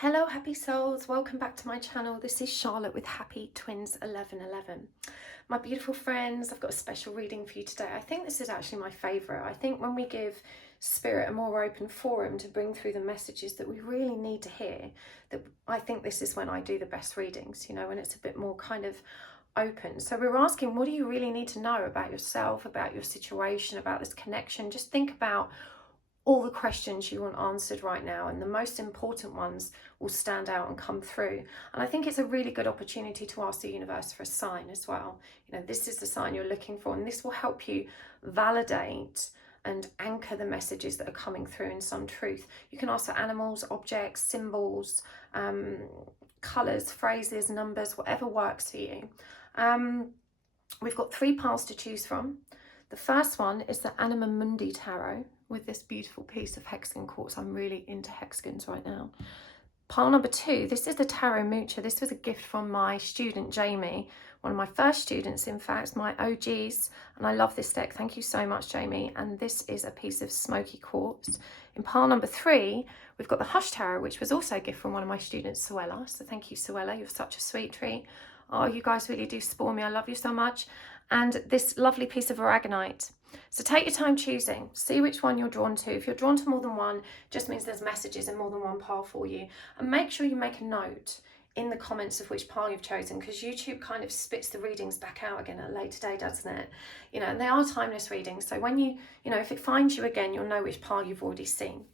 Hello happy souls, welcome back to my channel. This is Charlotte with Happy Twins 1111. My beautiful friends, I've got a special reading for you today. I think this is actually my favourite. I think when we give spirit a more open forum to bring through the messages that we really need to hear, that I think this is when I do the best readings, you know, when it's a bit more kind of open. So we're asking, what do you really need to know about yourself, about your situation, about this connection? Just think about all the questions you want answered right now, and the most important ones will stand out and come through. And I think it's a really good opportunity to ask the universe for a sign as well. You know, this is the sign you're looking for, and this will help you validate and anchor the messages that are coming through in some truth. You can ask for animals, objects, symbols, colours, phrases, numbers, whatever works for you. We've got 3 piles to choose from. The first one is the Anima Mundi tarot with this beautiful piece of hexagon quartz. I'm really into hexagons right now. Pile number 2, this is the Tarot Mucha. This was a gift from my student Jamie, one of my first students, in fact, my OGs, and I love this deck. Thank you so much, Jamie. And this is a piece of smoky quartz. In pile number 3, we've got the Hush Tarot, which was also a gift from one of my students, Suella. So thank you, Suella. You're such a sweet treat. Oh, you guys really do spoil me. I love you so much. And this lovely piece of aragonite. So take your time choosing, see which one you're drawn to. If you're drawn to more than one, just means there's messages in more than one pile for you. And make sure you make a note in the comments of which pile you've chosen, because YouTube kind of spits the readings back out again at a later date, doesn't it? You know, and they are timeless readings. So when you know, if it finds you again, you'll know which pile you've already seen.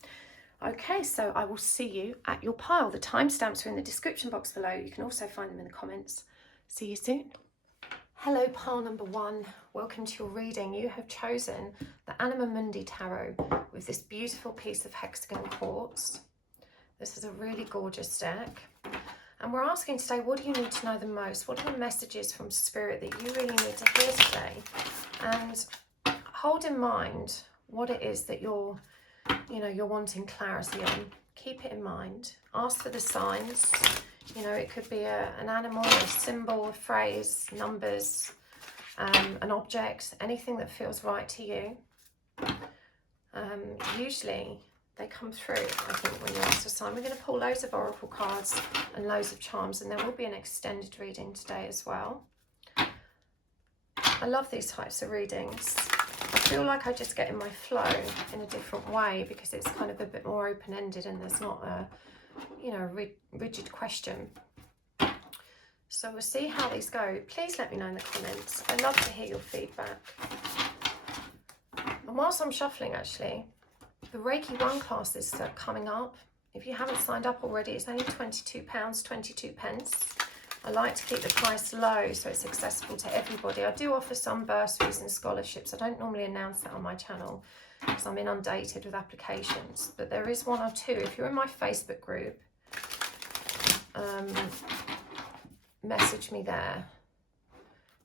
Okay, so I will see you at your pile. The timestamps are in the description box below. You can also find them in the comments. See you soon. Hello, pile number 1. Welcome to your reading. You have chosen the Anima Mundi Tarot with this beautiful piece of hexagon quartz. This is a really gorgeous deck. And we're asking today, what do you need to know the most? What are the messages from Spirit that you really need to hear today? And hold in mind what it is that you're wanting clarity on. Keep it in mind. Ask for the signs. You know, it could be an animal, a symbol, a phrase, numbers, an object, anything that feels right to you. Usually they come through, I think, when you ask for sign. We're going to pull loads of oracle cards and loads of charms, and there will be an extended reading today as well. I love these types of readings. I feel like I just get in my flow in a different way because it's kind of a bit more open-ended and there's not a rigid question. So we'll see how these go. Please let me know in the comments. I love to hear your feedback. And whilst I'm shuffling, actually, the Reiki 1 classes are coming up. If you haven't signed up already, it's only £22, 22 pence. I like to keep the price low so it's accessible to everybody. I do offer some bursaries and scholarships. I don't normally announce that on my channel because I'm inundated with applications, but there is 1 or 2. If you're in my Facebook group, message me there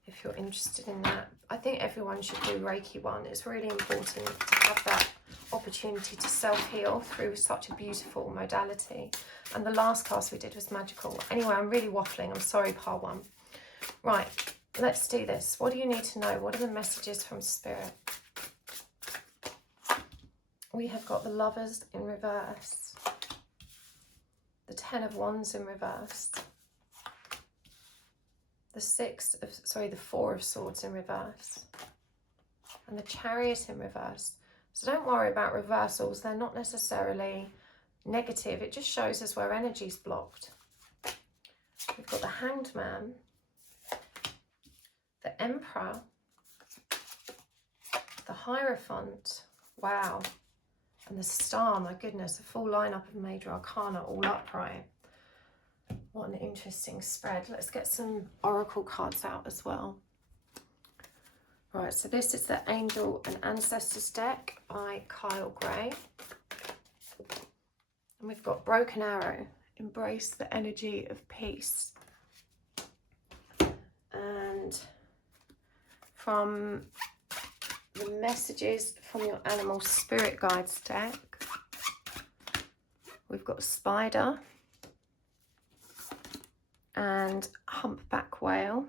if you're interested in that. I think everyone should do Reiki 1. It's really important to have that opportunity to self-heal through such a beautiful modality. And the last class we did was Magickal. Anyway, I'm really waffling. I'm sorry, pile 1. Right, let's do this. What do you need to know? What are the messages from Spirit? We have got the Lovers in reverse, the 10 of Wands in reverse, the 4 of Swords in reverse, and the Chariot in reverse. So don't worry about reversals. They're not necessarily negative. It just shows us where energy's blocked. We've got the Hanged Man, the Emperor, the Hierophant. Wow. And the Star, my goodness, a full lineup of major arcana all upright. What an interesting spread. Let's get some oracle cards out as well. Right, so this is the Angel and Ancestors deck by Kyle Gray. And we've got Broken Arrow, embrace the energy of peace. And from the messages from your animal spirit guides deck, we've got Spider and Humpback Whale.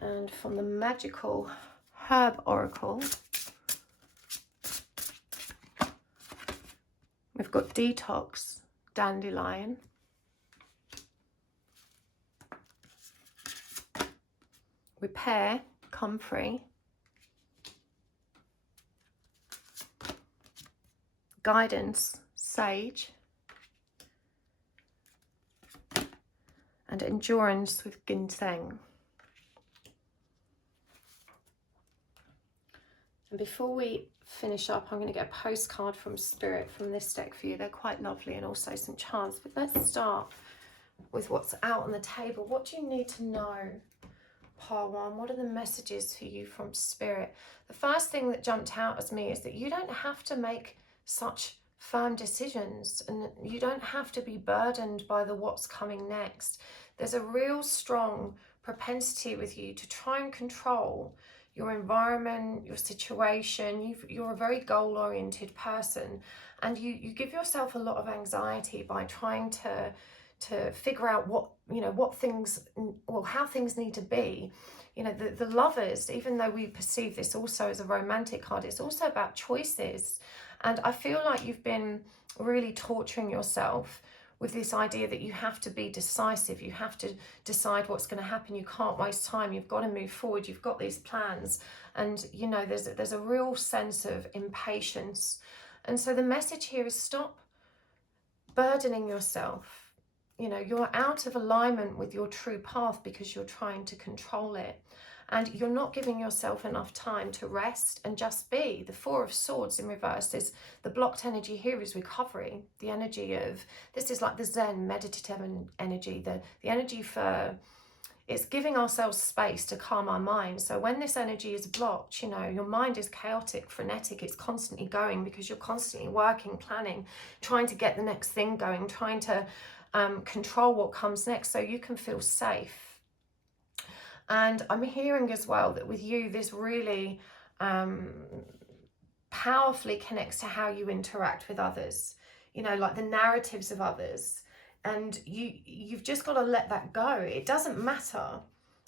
And from the Magickal Herb Oracle, we've got detox, dandelion. Repair, comfrey. Guidance, sage. And endurance with ginseng. And before we finish up, I'm going to get a postcard from Spirit from this deck for you. They're quite lovely, and also some charms. But let's start with what's out on the table. What do you need to know, Part 1? What are the messages for you from Spirit? The first thing that jumped out at me is that you don't have to make such firm decisions, and you don't have to be burdened by the what's coming next. There's a real strong propensity with you to try and control your environment, your situation. You're a very goal-oriented person, and you give yourself a lot of anxiety by trying to figure out how things need to be. The Lovers, even though we perceive this also as a romantic card, it's also about choices. And I feel like you've been really torturing yourself with this idea that you have to be decisive, you have to decide what's going to happen, you can't waste time, you've got to move forward, you've got these plans, and there's a real sense of impatience. And so the message here is stop burdening yourself. You're out of alignment with your true path because you're trying to control it, and you're not giving yourself enough time to rest and just be. The Four of Swords in reverse is the blocked energy here is recovery. The energy of, this is like the Zen meditative energy, the energy for, it's giving ourselves space to calm our mind. So when this energy is blocked, your mind is chaotic, frenetic, it's constantly going because you're constantly working, planning, trying to get the next thing going, trying to control what comes next so you can feel safe. And I'm hearing as well that with you, this really powerfully connects to how you interact with others, like the narratives of others. And you've just got to let that go. It doesn't matter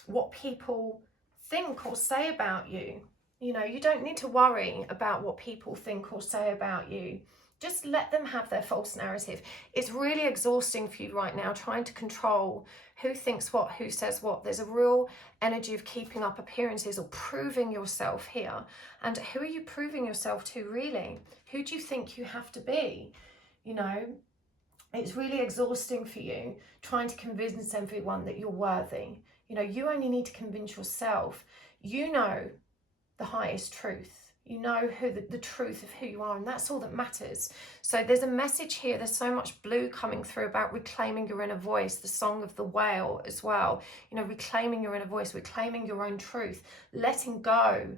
what people think or say about you. You don't need to worry about what people think or say about you. Just let them have their false narrative. It's really exhausting for you right now, trying to control who thinks what, who says what. There's a real energy of keeping up appearances or proving yourself here. And who are you proving yourself to, really? Who do you think you have to be? It's really exhausting for you, trying to convince everyone that you're worthy. You only need to convince yourself. You know the highest truth. You know the truth of who you are, and that's all that matters. So there's a message here. There's so much blue coming through about reclaiming your inner voice, the song of the whale as well. Reclaiming your inner voice, reclaiming your own truth, letting go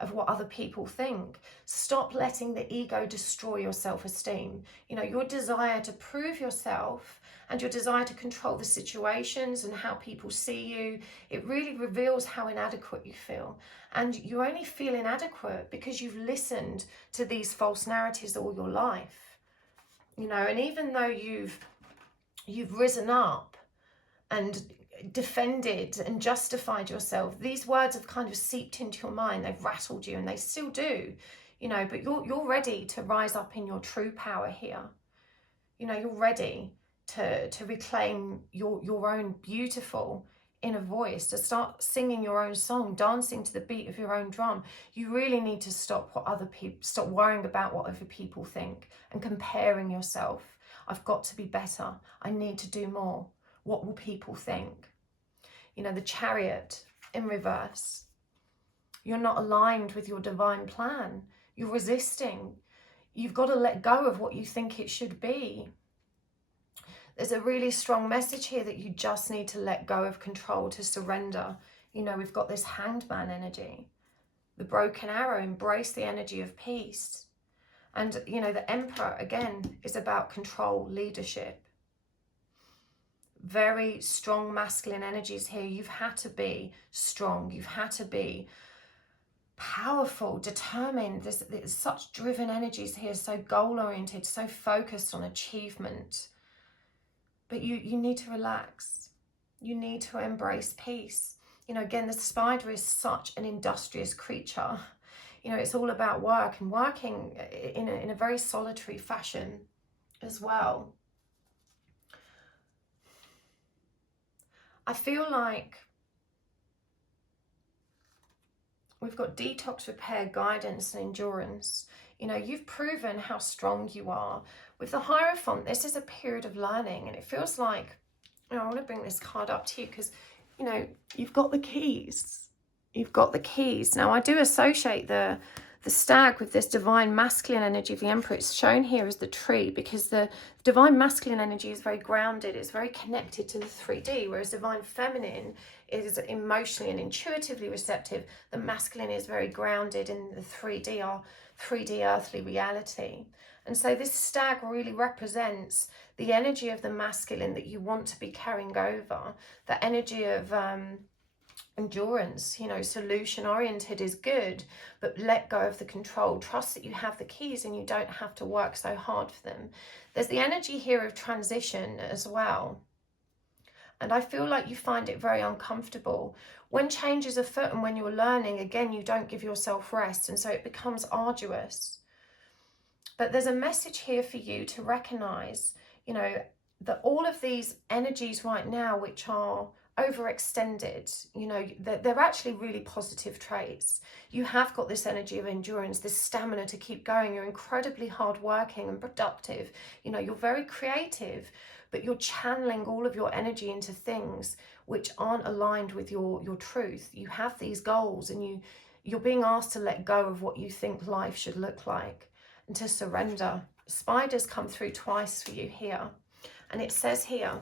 of what other people think. Stop letting the ego destroy your self-esteem. Your desire to prove yourself and your desire to control the situations and how people see you, it really reveals how inadequate you feel. And you only feel inadequate because you've listened to these false narratives all your life. And even though you've risen up and defended and justified yourself, these words have kind of seeped into your mind. They've rattled you, and they still do. But you're ready to rise up in your true power here. You're ready to reclaim your own beautiful inner voice, to start singing your own song, dancing to the beat of your own drum. You really need to stop worrying about what other people think and comparing yourself. I've got to be better. I need to do more. What will people think? The Chariot in reverse. You're not aligned with your divine plan. You're resisting. You've got to let go of what you think it should be. There's a really strong message here that you just need to let go of control, to surrender. We've got this Hanged Man energy. The Broken Arrow, embrace the energy of peace. And, the Emperor, again, is about control, leadership. Very strong masculine energies here. You've had to be strong. You've had to be powerful, determined. There's such driven energies here, so goal-oriented, so focused on achievement. But you need to relax. You need to embrace peace. Again, the spider is such an industrious creature. It's all about work and working in a very solitary fashion. as well. I feel like we've got detox, repair, guidance, and endurance. You know, you've proven how strong you are. With the Hierophant, this is a period of learning, and it feels like, you know, I want to bring this card up to you because, you know, you've got the keys. You've got the keys. Now, I do associate the stag with this divine masculine energy of the Emperor. It's shown here as the tree because the divine masculine energy is very grounded. It's very connected to the 3D, whereas divine feminine is emotionally and intuitively receptive. The masculine is very grounded in the 3D, our 3D earthly reality. And so this stag really represents the energy of the masculine that you want to be carrying over, the energy of endurance. You know, solution oriented is good, but let go of the control. Trust that you have the keys and you don't have to work so hard for them. There's the energy here of transition as well, and I feel like you find it very uncomfortable when change is afoot, and when you're learning again, you don't give yourself rest, and so it becomes arduous. But there's a message here for you to recognize, you know, that all of these energies right now, which are overextended, you know, they're actually really positive traits. You have got this energy of endurance, this stamina to keep going. You're incredibly hardworking and productive. You know, you're very creative, but you're channeling all of your energy into things which aren't aligned with your truth. You have these goals, and you're being asked to let go of what you think life should look like and to surrender. Spiders come through twice for you here. And it says here,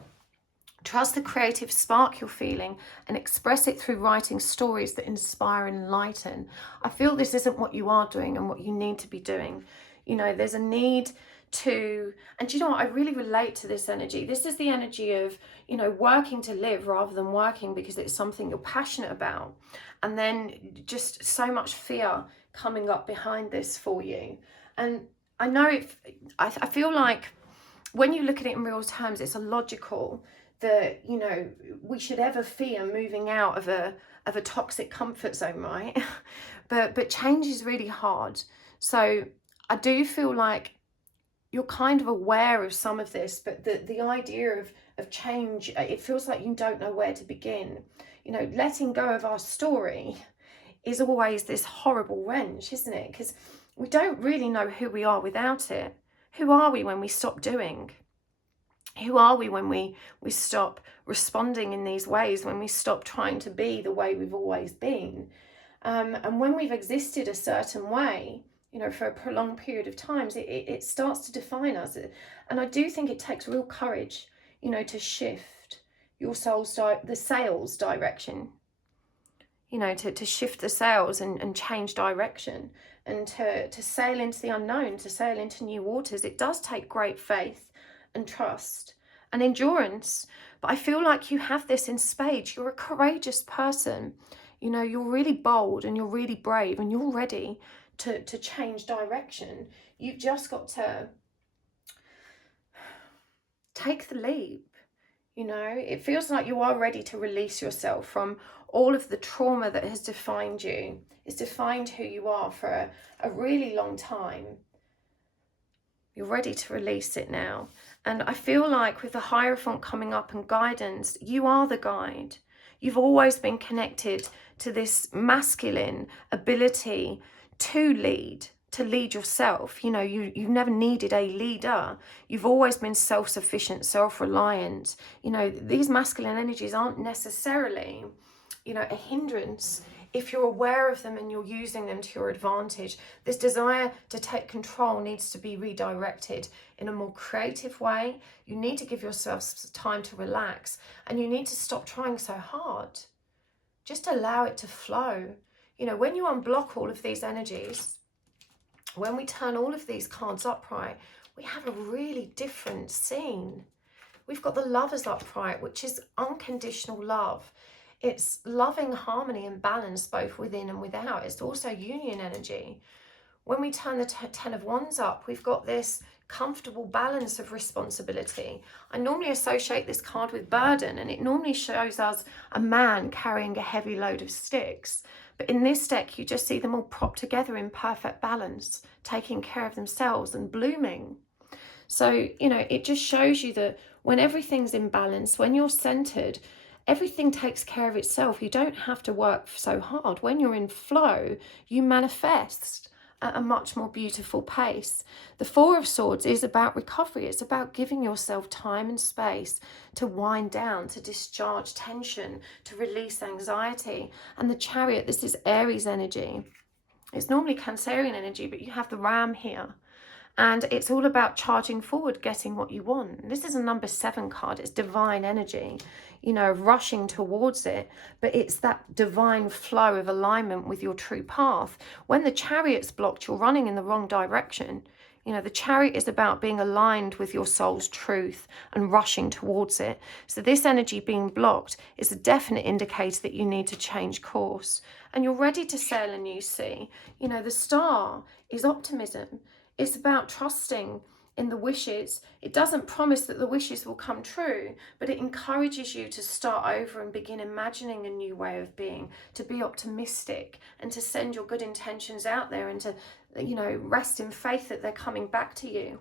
trust the creative spark you're feeling and express it through writing stories that inspire and enlighten. I feel this isn't what you are doing and what you need to be doing. You know, there's a need to, and you know what, I really relate to this energy. This is the energy of, you know, working to live rather than working because it's something you're passionate about. And then just so much fear coming up behind this for you. And I know I feel like when you look at it in real terms, it's illogical that, you know, we should ever fear moving out of a toxic comfort zone, right? but change is really hard. So I do feel like you're kind of aware of some of this, but the idea of change, it feels like you don't know where to begin. You know, letting go of our story is always this horrible wrench, isn't it? Because we don't really know who we are without it. Who are we when we stop doing? Who are we when we stop responding in these ways, when we stop trying to be the way we've always been? And when we've existed a certain way, you know, for a prolonged period of times, it starts to define us. And I do think it takes real courage, you know, to shift your the sails direction, you know, to shift the sails and change direction, and to sail into the unknown, to sail into new waters. It does take great faith and trust and endurance. But I feel like you have this in spades. You're a courageous person. You know, you're really bold and you're really brave and you're ready to change direction. You've just got to take the leap. You know, it feels like you are ready to release yourself from all of the trauma that has defined you. It's defined who you are for a really long time. You're ready to release it now. And I feel like with the Hierophant coming up and guidance, you are the guide. You've always been connected to this masculine ability to lead yourself. You know, you've never needed a leader. You've always been self-sufficient, self-reliant. You know, these masculine energies aren't necessarily, you know, a hindrance if you're aware of them and you're using them to your advantage. This desire to take control needs to be redirected in a more creative way. You need to give yourself time to relax, and you need to stop trying so hard. Just allow it to flow. You know, when you unblock all of these energies, when we turn all of these cards upright, we have a really different scene. We've got the Lovers upright, which is unconditional love. It's loving harmony and balance both within and without. It's also union energy. When we turn the Ten of Wands up, we've got this comfortable balance of responsibility. I normally associate this card with burden, and it normally shows us a man carrying a heavy load of sticks. But in this deck, you just see them all propped together in perfect balance, taking care of themselves and blooming. So, you know, it just shows you that when everything's in balance, when you're centered, everything takes care of itself. You don't have to work so hard. When you're in flow, you manifest at a much more beautiful pace. The Four of Swords is about recovery. It's about giving yourself time and space to wind down, to discharge tension, to release anxiety. And the Chariot, this is Aries energy. It's normally Cancerian energy, but you have the Ram here. And it's all about charging forward, getting what you want. This is a number 7 card. It's divine energy, you know, rushing towards it. But it's that divine flow of alignment with your true path. When the Chariot's blocked, you're running in the wrong direction. You know, the Chariot is about being aligned with your soul's truth and rushing towards it. So this energy being blocked is a definite indicator that you need to change course. And you're ready to sail a new sea. You know, the Star is optimism. It's about trusting in the wishes. It doesn't promise that the wishes will come true, but it encourages you to start over and begin imagining a new way of being, to be optimistic and to send your good intentions out there and to, you know, rest in faith that they're coming back to you.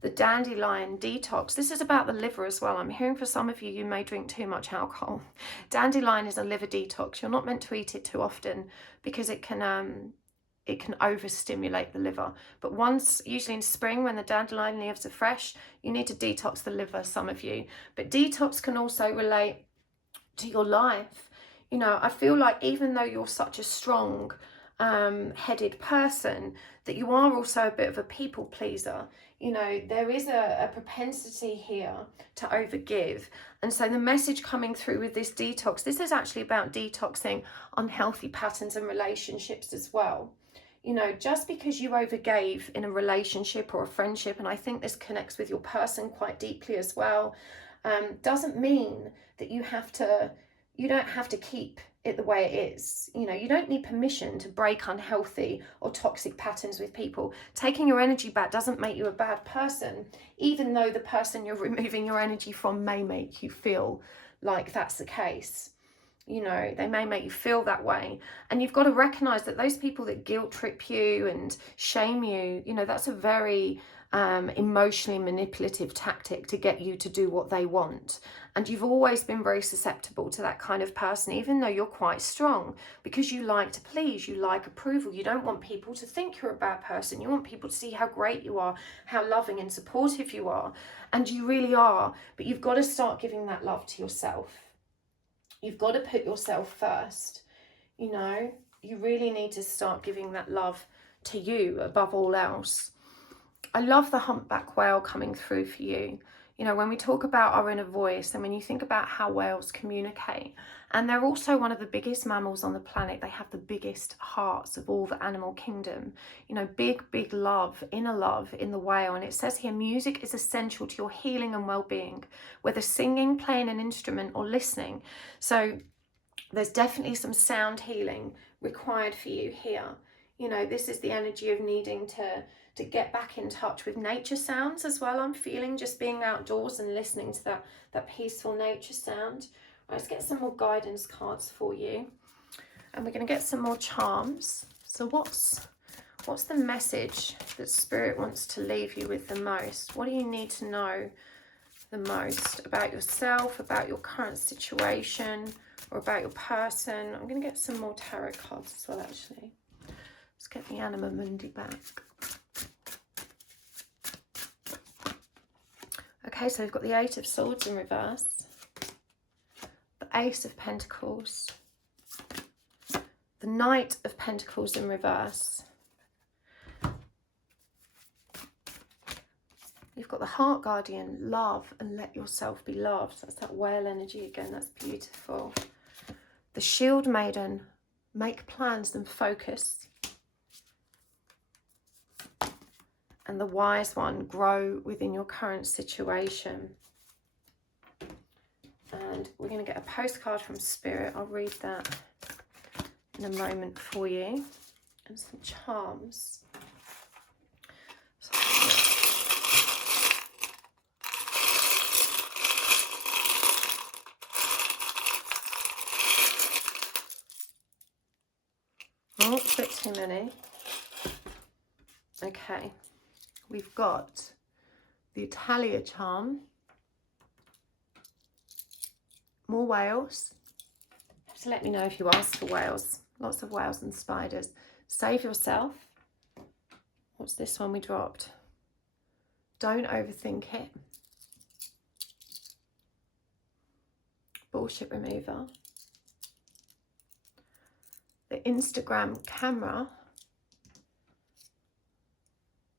The Dandelion detox. This is about the liver as well. I'm hearing for some of you, you may drink too much alcohol. Dandelion is a liver detox. You're not meant to eat it too often because it can overstimulate the liver. But once, usually in spring when the dandelion leaves are fresh, you need to detox the liver, some of you. But detox can also relate to your life. You know, I feel like even though you're such a strong headed person, that you are also a bit of a people pleaser. You know, there is a propensity here to overgive. And so the message coming through with this detox, this is actually about detoxing unhealthy patterns and relationships as well. You know, just because you overgave in a relationship or a friendship, and I think this connects with your person quite deeply as well, doesn't mean that you don't have to keep it the way it is. You know, you don't need permission to break unhealthy or toxic patterns with people. Taking your energy back doesn't make you a bad person, even though the person you're removing your energy from may make you feel like that's the case. You know, they may make you feel that way. And you've got to recognize that those people that guilt trip you and shame you, you know, that's a very emotionally manipulative tactic to get you to do what they want. And you've always been very susceptible to that kind of person, even though you're quite strong, because you like to please, you like approval. You don't want people to think you're a bad person. You want people to see how great you are, how loving and supportive you are. And you really are. But you've got to start giving that love to yourself. You've got to put yourself first. You know, you really need to start giving that love to you above all else. I love the humpback whale coming through for you. You know, when we talk about our inner voice and when you think about how whales communicate, and they're also one of the biggest mammals on the planet. They have the biggest hearts of all the animal kingdom. You know, big, big love, inner love in the whale. And it says here, music is essential to your healing and well-being, whether singing, playing an instrument or listening. So there's definitely some sound healing required for you here. You know, this is the energy of needing to get back in touch with nature sounds as well. I'm feeling just being outdoors and listening to that peaceful nature sound. Let's get some more guidance cards for you. And we're going to get some more charms. So what's the message that Spirit wants to leave you with the most? What do you need to know the most about yourself, about your current situation, or about your person? I'm going to get some more tarot cards as well, actually. Let's get the Anima Mundi back. Okay, so we've got the Eight of Swords in reverse, the Ace of Pentacles, the Knight of Pentacles in reverse. You've got the Heart Guardian, love and let yourself be loved. That's that whale energy again, that's beautiful. The Shield Maiden, make plans and focus. And the Wise One, grow within your current situation. And we're going to get a postcard from Spirit. I'll read that in a moment for you. And some charms. Oh, a bit too many. Okay. We've got the Italia charm, more whales. Just let me know if you ask for whales. Lots of whales and spiders. Save yourself. What's this one we dropped? Don't overthink it. Bullshit remover. The Instagram camera.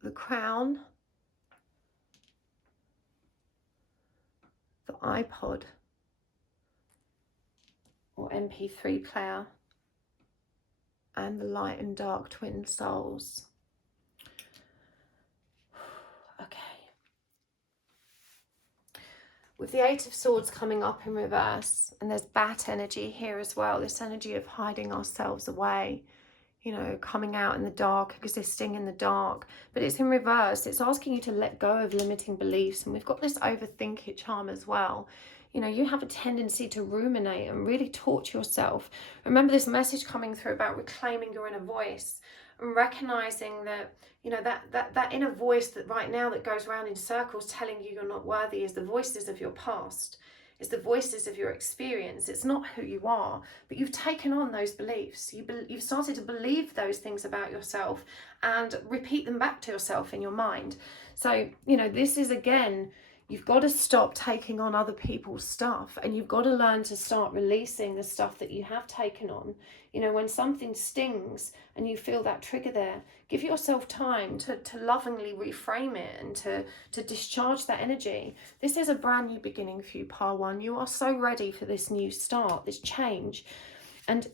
The crown. The iPod or MP3 player. And the light and dark twin souls. Okay. With the Eight of Swords coming up in reverse, and there's bat energy here as well, this energy of hiding ourselves away, you know, coming out in the dark, existing in the dark, but it's in reverse. It's asking you to let go of limiting beliefs. And we've got this overthink it charm as well. You know, you have a tendency to ruminate and really torture yourself. Remember this message coming through about reclaiming your inner voice and recognizing that, you know, that inner voice that right now that goes around in circles telling you you're not worthy is the voices of your past. It's the voices of your experience. It's not who you are, but you've taken on those beliefs. You've started to believe those things about yourself and repeat them back to yourself in your mind. So, you know, this is, again, you've got to stop taking on other people's stuff, and you've got to learn to start releasing the stuff that you have taken on. You know, when something stings and you feel that trigger there, give yourself time to lovingly reframe it and to discharge that energy. This is a brand new beginning for you, Pile 1. You are so ready for this new start, this change. And,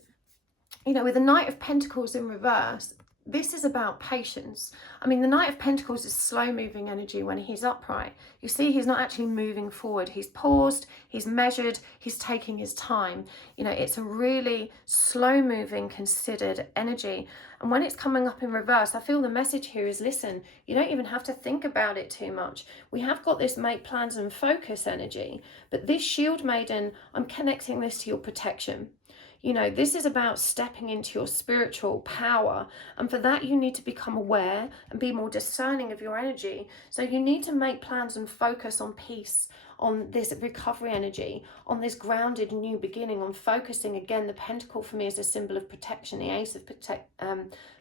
you know, with the Knight of Pentacles in reverse, this is about patience. I mean, the Knight of Pentacles is slow moving energy when he's upright. You see, he's not actually moving forward. He's paused, he's measured, he's taking his time. You know, it's a really slow moving, considered energy. And when it's coming up in reverse, I feel the message here is, listen, you don't even have to think about it too much. We have got this make plans and focus energy, but this Shield Maiden, I'm connecting this to your protection. You know, this is about stepping into your spiritual power. And for that, you need to become aware and be more discerning of your energy. So you need to make plans and focus on peace, on this recovery energy, on this grounded new beginning, on focusing. Again, the pentacle for me is a symbol of protection. The Ace of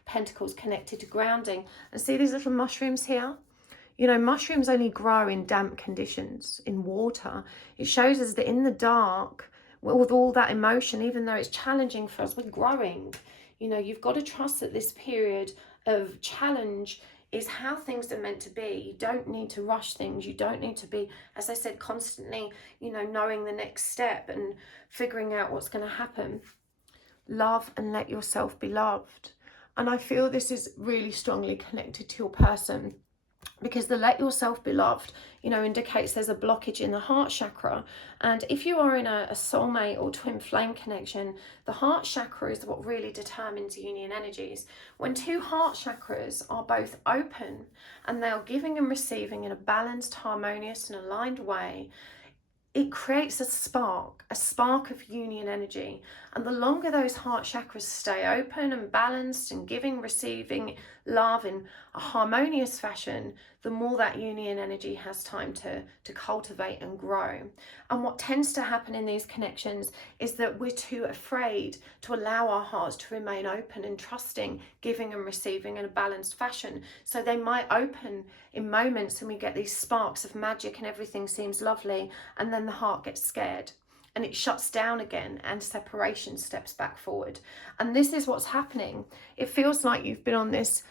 Pentacles connected to grounding. And see these little mushrooms here? You know, mushrooms only grow in damp conditions, in water. It shows us that in the dark, with all that emotion, even though it's challenging for us, we're growing. You know, you've got to trust that this period of challenge is how things are meant to be. You don't need to rush things. You don't need to be, as I said, constantly, you know, knowing the next step and figuring out what's going to happen. Love and let yourself be loved. And I feel this is really strongly connected to your person, because the let yourself be loved, you know, indicates there's a blockage in the heart chakra. And if you are in a soulmate or twin flame connection, the heart chakra is what really determines union energies. When two heart chakras are both open and they are giving and receiving in a balanced, harmonious and aligned way, it creates a spark of union energy. And the longer those heart chakras stay open and balanced and giving, receiving love in a harmonious fashion, the more that union energy has time to cultivate and grow. And what tends to happen in these connections is that we're too afraid to allow our hearts to remain open and trusting, giving and receiving in a balanced fashion. So they might open in moments and we get these sparks of magic and everything seems lovely, and then the heart gets scared and it shuts down again and separation steps back forward. And this is what's happening. It feels like you've been on this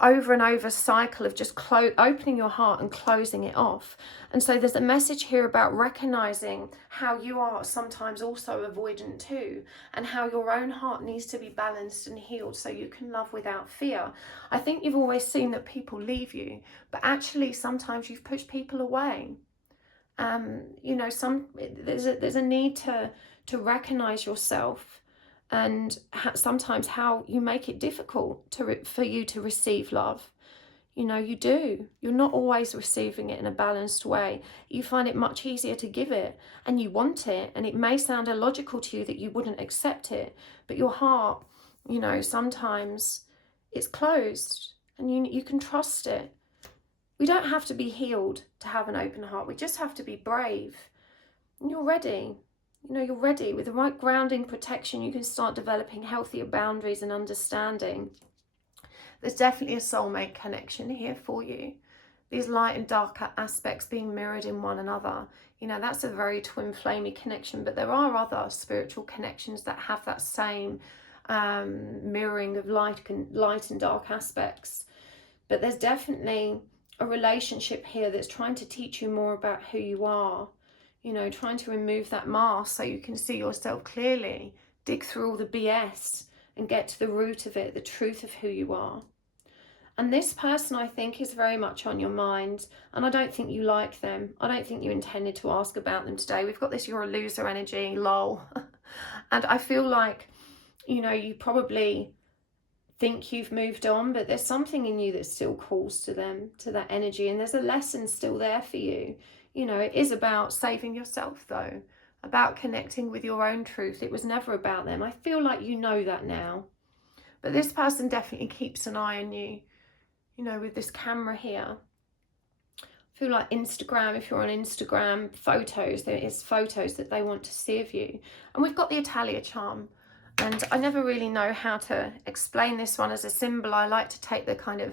over and over cycle of just opening your heart and closing it off. And so there's a message here about recognizing how you are sometimes also avoidant too, and how your own heart needs to be balanced and healed so you can love without fear. I think you've always seen that people leave you, but actually sometimes you've pushed people away. You know, there's a need to recognize yourself, and sometimes how you make it difficult for you to receive love. You know, you're not always receiving it in a balanced way. You find it much easier to give it, and you want it, and it may sound illogical to you that you wouldn't accept it, but your heart, you know, sometimes it's closed and you can trust it. We don't have to be healed to have an open heart. We just have to be brave. And you're ready. You know, you're ready. With the right grounding protection, you can start developing healthier boundaries and understanding. There's definitely a soulmate connection here for you. These light and darker aspects being mirrored in one another. You know, that's a very twin flamey connection, but there are other spiritual connections that have that same mirroring of light and dark aspects. But there's definitely a relationship here that's trying to teach you more about who you are. You know, trying to remove that mask so you can see yourself clearly, dig through all the BS and get to the root of it, the truth of who you are. And this person, I think, is very much on your mind, and I don't think you like them. I don't think you intended to ask about them today. We've got this you're a loser energy, lol. And I feel like, you know, you probably think you've moved on, but there's something in you that still calls to them, to that energy, and there's a lesson still there for you. You know, it is about saving yourself, though, about connecting with your own truth. It was never about them. I feel like you know that now. But this person definitely keeps an eye on you, you know, with this camera here. I feel like Instagram, if you're on Instagram, photos, there is photos that they want to see of you. And we've got the Italia charm. And I never really know how to explain this one as a symbol. I like to take the kind of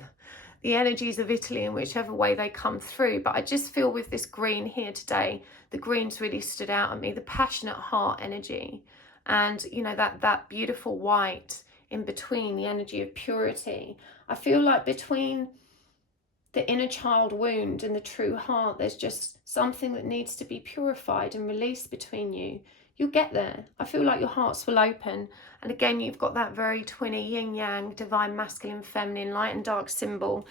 the energies of Italy in whichever way they come through. But I just feel with this green here today, the greens really stood out at me, the passionate heart energy. And, you know, that beautiful white in between, the energy of purity. I feel like between the inner child wound and the true heart, there's just something that needs to be purified and released between you. You'll get there. I feel like your hearts will open. And again, you've got that very twinny yin yang, divine masculine feminine, light and dark symbol.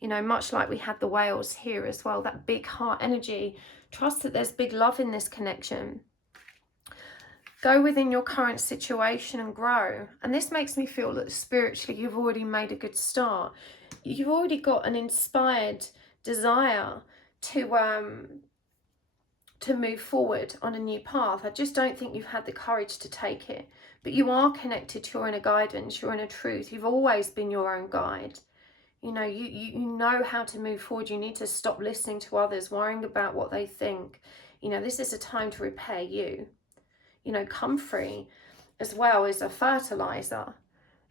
You know, much like we had the whales here as well, that big heart energy. Trust that there's big love in this connection. Go within your current situation and grow. And this makes me feel that spiritually you've already made a good start. You've already got an inspired desire to move forward on a new path. I just don't think you've had the courage to take it. But you are connected to your inner guidance, your inner truth. You've always been your own guide. You know, you know how to move forward. You need to stop listening to others, worrying about what they think. You know, this is a time to repair you. You know, comfrey as well is a fertilizer.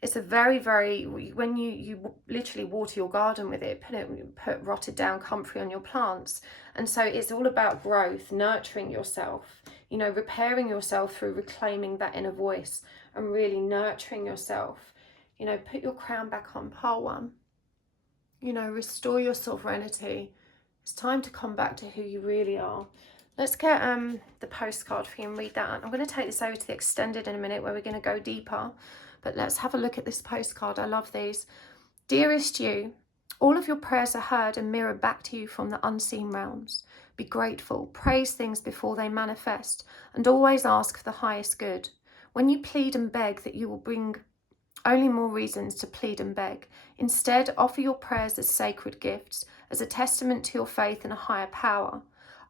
It's a very, very, when you literally water your garden with it, put rotted down comfrey on your plants. And so it's all about growth, nurturing yourself, you know, repairing yourself through reclaiming that inner voice and really nurturing yourself. You know, put your crown back on, pile one. You know, restore your sovereignty. It's time to come back to who you really are. Let's get the postcard for you and read that. I'm going to take this over to the extended in a minute where we're going to go deeper. But let's have a look at this postcard. I love these. Dearest you, all of your prayers are heard and mirrored back to you from the unseen realms. Be grateful, praise things before they manifest, and always ask for the highest good. When you plead and beg, that you will bring only more reasons to plead and beg. Instead, offer your prayers as sacred gifts, as a testament to your faith in a higher power.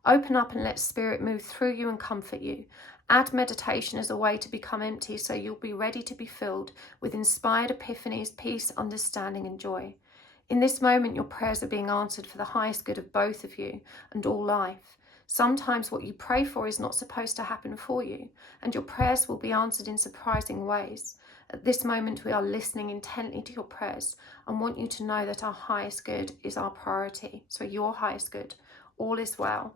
Open up and let spirit move through you and comfort you. Add meditation as a way to become empty so you'll be ready to be filled with inspired epiphanies, peace, understanding and joy. In this moment, your prayers are being answered for the highest good of both of you and all life. Sometimes what you pray for is not supposed to happen for you, and your prayers will be answered in surprising ways. At this moment, we are listening intently to your prayers and want you to know that our highest good is our priority. So your highest good. All is well.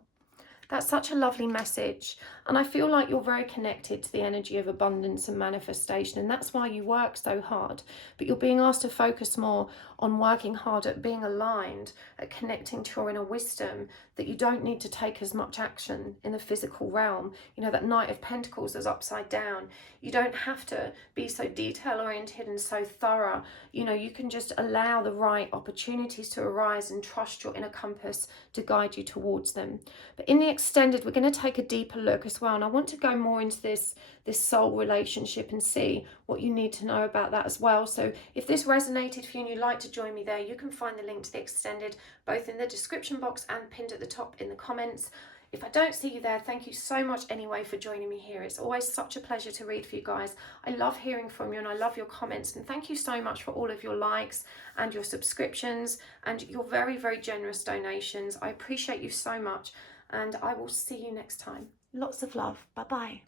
That's such a lovely message, and I feel like you're very connected to the energy of abundance and manifestation, and that's why you work so hard. But you're being asked to focus more on working hard at being aligned, at connecting to your inner wisdom, that you don't need to take as much action in the physical realm. You know, that Knight of Pentacles is upside down. You don't have to be so detail oriented and so thorough. You know, you can just allow the right opportunities to arise and trust your inner compass to guide you towards them. But in the extended, we're going to take a deeper look as well, and I want to go more into this soul relationship and see what you need to know about that as well. So if this resonated for you and you'd like to join me there, you can find the link to the extended both in the description box and pinned at the top in the comments. If I don't see you there, thank you so much anyway for joining me here. It's always such a pleasure to read for you guys. I love hearing from you and I love your comments, and thank you so much for all of your likes and your subscriptions and your very, very generous donations. I appreciate you so much, and I will see you next time. Lots of love. Bye-bye.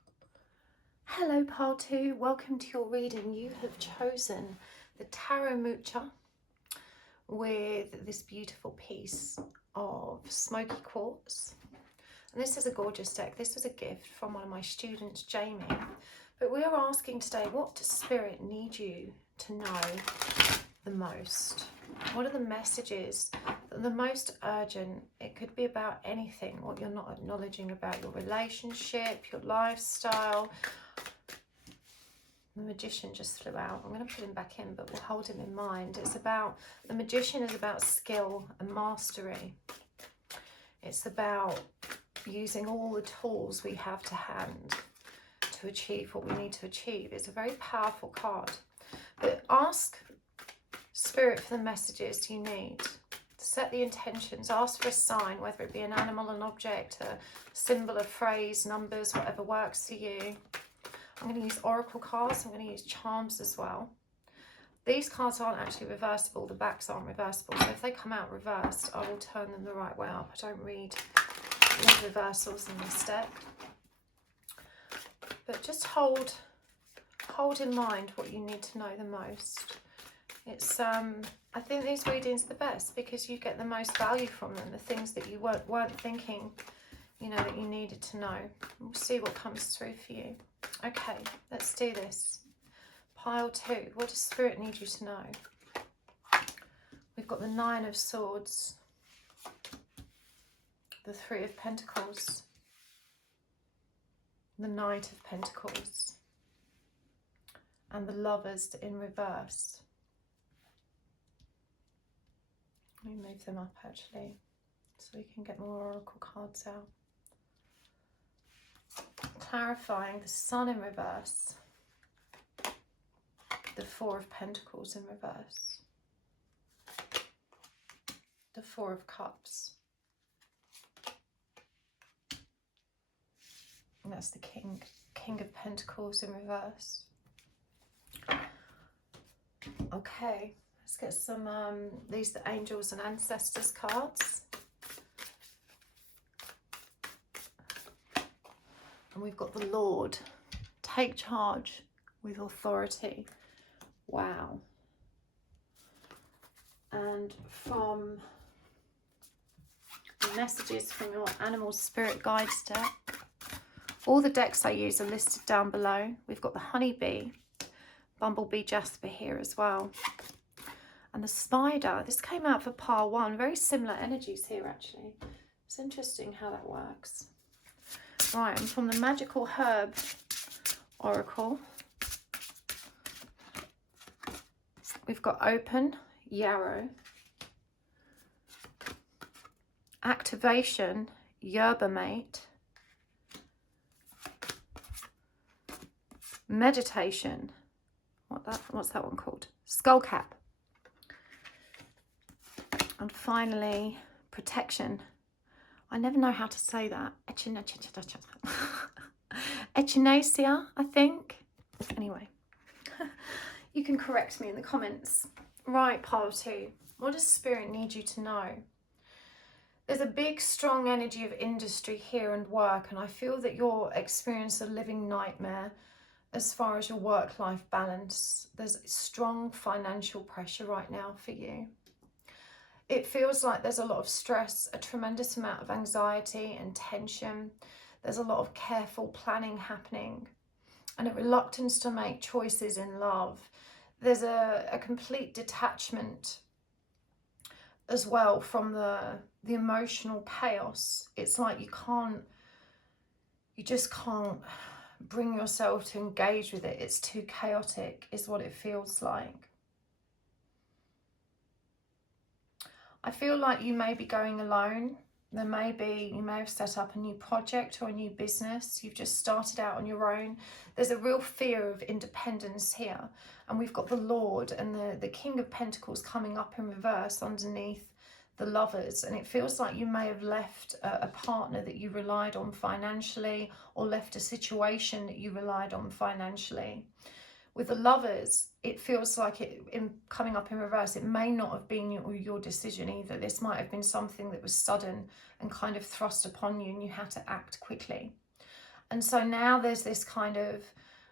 Hello, Pile 2. Welcome to your reading. You have chosen the Tarot Mucha with this beautiful piece of smoky quartz. And this is a gorgeous deck. This was a gift from one of my students, Jamie. But we are asking today, what does Spirit need you to know the most? What are the messages that are the most urgent? It could be about anything, what you're not acknowledging about your relationship, your lifestyle. The Magician just flew out. I'm going to put him back in, but we'll hold him in mind. It's about, the Magician is about skill and mastery. It's about using all the tools we have to hand to achieve what we need to achieve. It's a very powerful card. But ask Spirit for the messages you need. Set the intentions. Ask for a sign, whether it be an animal, an object, a symbol, a phrase, numbers, whatever works for you. I'm going to use oracle cards. I'm going to use charms as well. These cards aren't actually reversible. The backs aren't reversible. So if they come out reversed, I will turn them the right way up. I don't read reversals in this deck. But just hold in mind what you need to know the most. It's I think these readings are the best because you get the most value from them, the things that you weren't thinking, you know, that you needed to know. We'll see what comes through for you. Okay, let's do this. Pile 2, what does Spirit need you to know? We've got the 9 of Swords, the 3 of Pentacles, the Knight of Pentacles, and the Lovers in reverse. Let me move them up actually, so we can get more oracle cards out. Clarifying, the Sun in reverse, the 4 of Pentacles in reverse, the 4 of Cups, and that's the King of Pentacles in reverse. Okay, let's get some, these are the Angels and Ancestors cards. And we've got the Lord. Take charge with authority. Wow. And from the messages from your Animal Spirit Guides deck, all the decks I use are listed down below. We've got the Honeybee, Bumblebee Jasper here as well. And the Spider, this came out for pile 1. Very similar energies here actually. It's interesting how that works. Right, and from the Magickal Herb Oracle, we've got Open, Yarrow, Activation, Yerba Mate, Meditation, what's that one called? Skullcap, and finally Protection. I never know how to say that. Echinacea, I think. Anyway, you can correct me in the comments. Right, pile 2. What does Spirit need you to know? There's a big, strong energy of industry here and work, and I feel that you're experiencing a living nightmare as far as your work-life balance. There's strong financial pressure right now for you. It feels like there's a lot of stress, a tremendous amount of anxiety and tension. There's a lot of careful planning happening and a reluctance to make choices in love. There's a complete detachment as well from the emotional chaos. It's like you just can't bring yourself to engage with it. It's too chaotic is what it feels like. I feel like you may be going alone. You may have set up a new project or a new business. You've just started out on your own. There's a real fear of independence here. And we've got the Lord and the King of Pentacles coming up in reverse underneath the Lovers, and it feels like you may have left a partner that you relied on financially, or left a situation that you relied on financially. With the Lovers, it feels like coming up in reverse, it may not have been your decision either. This might have been something that was sudden and kind of thrust upon you, and you had to act quickly. And so now there's this kind of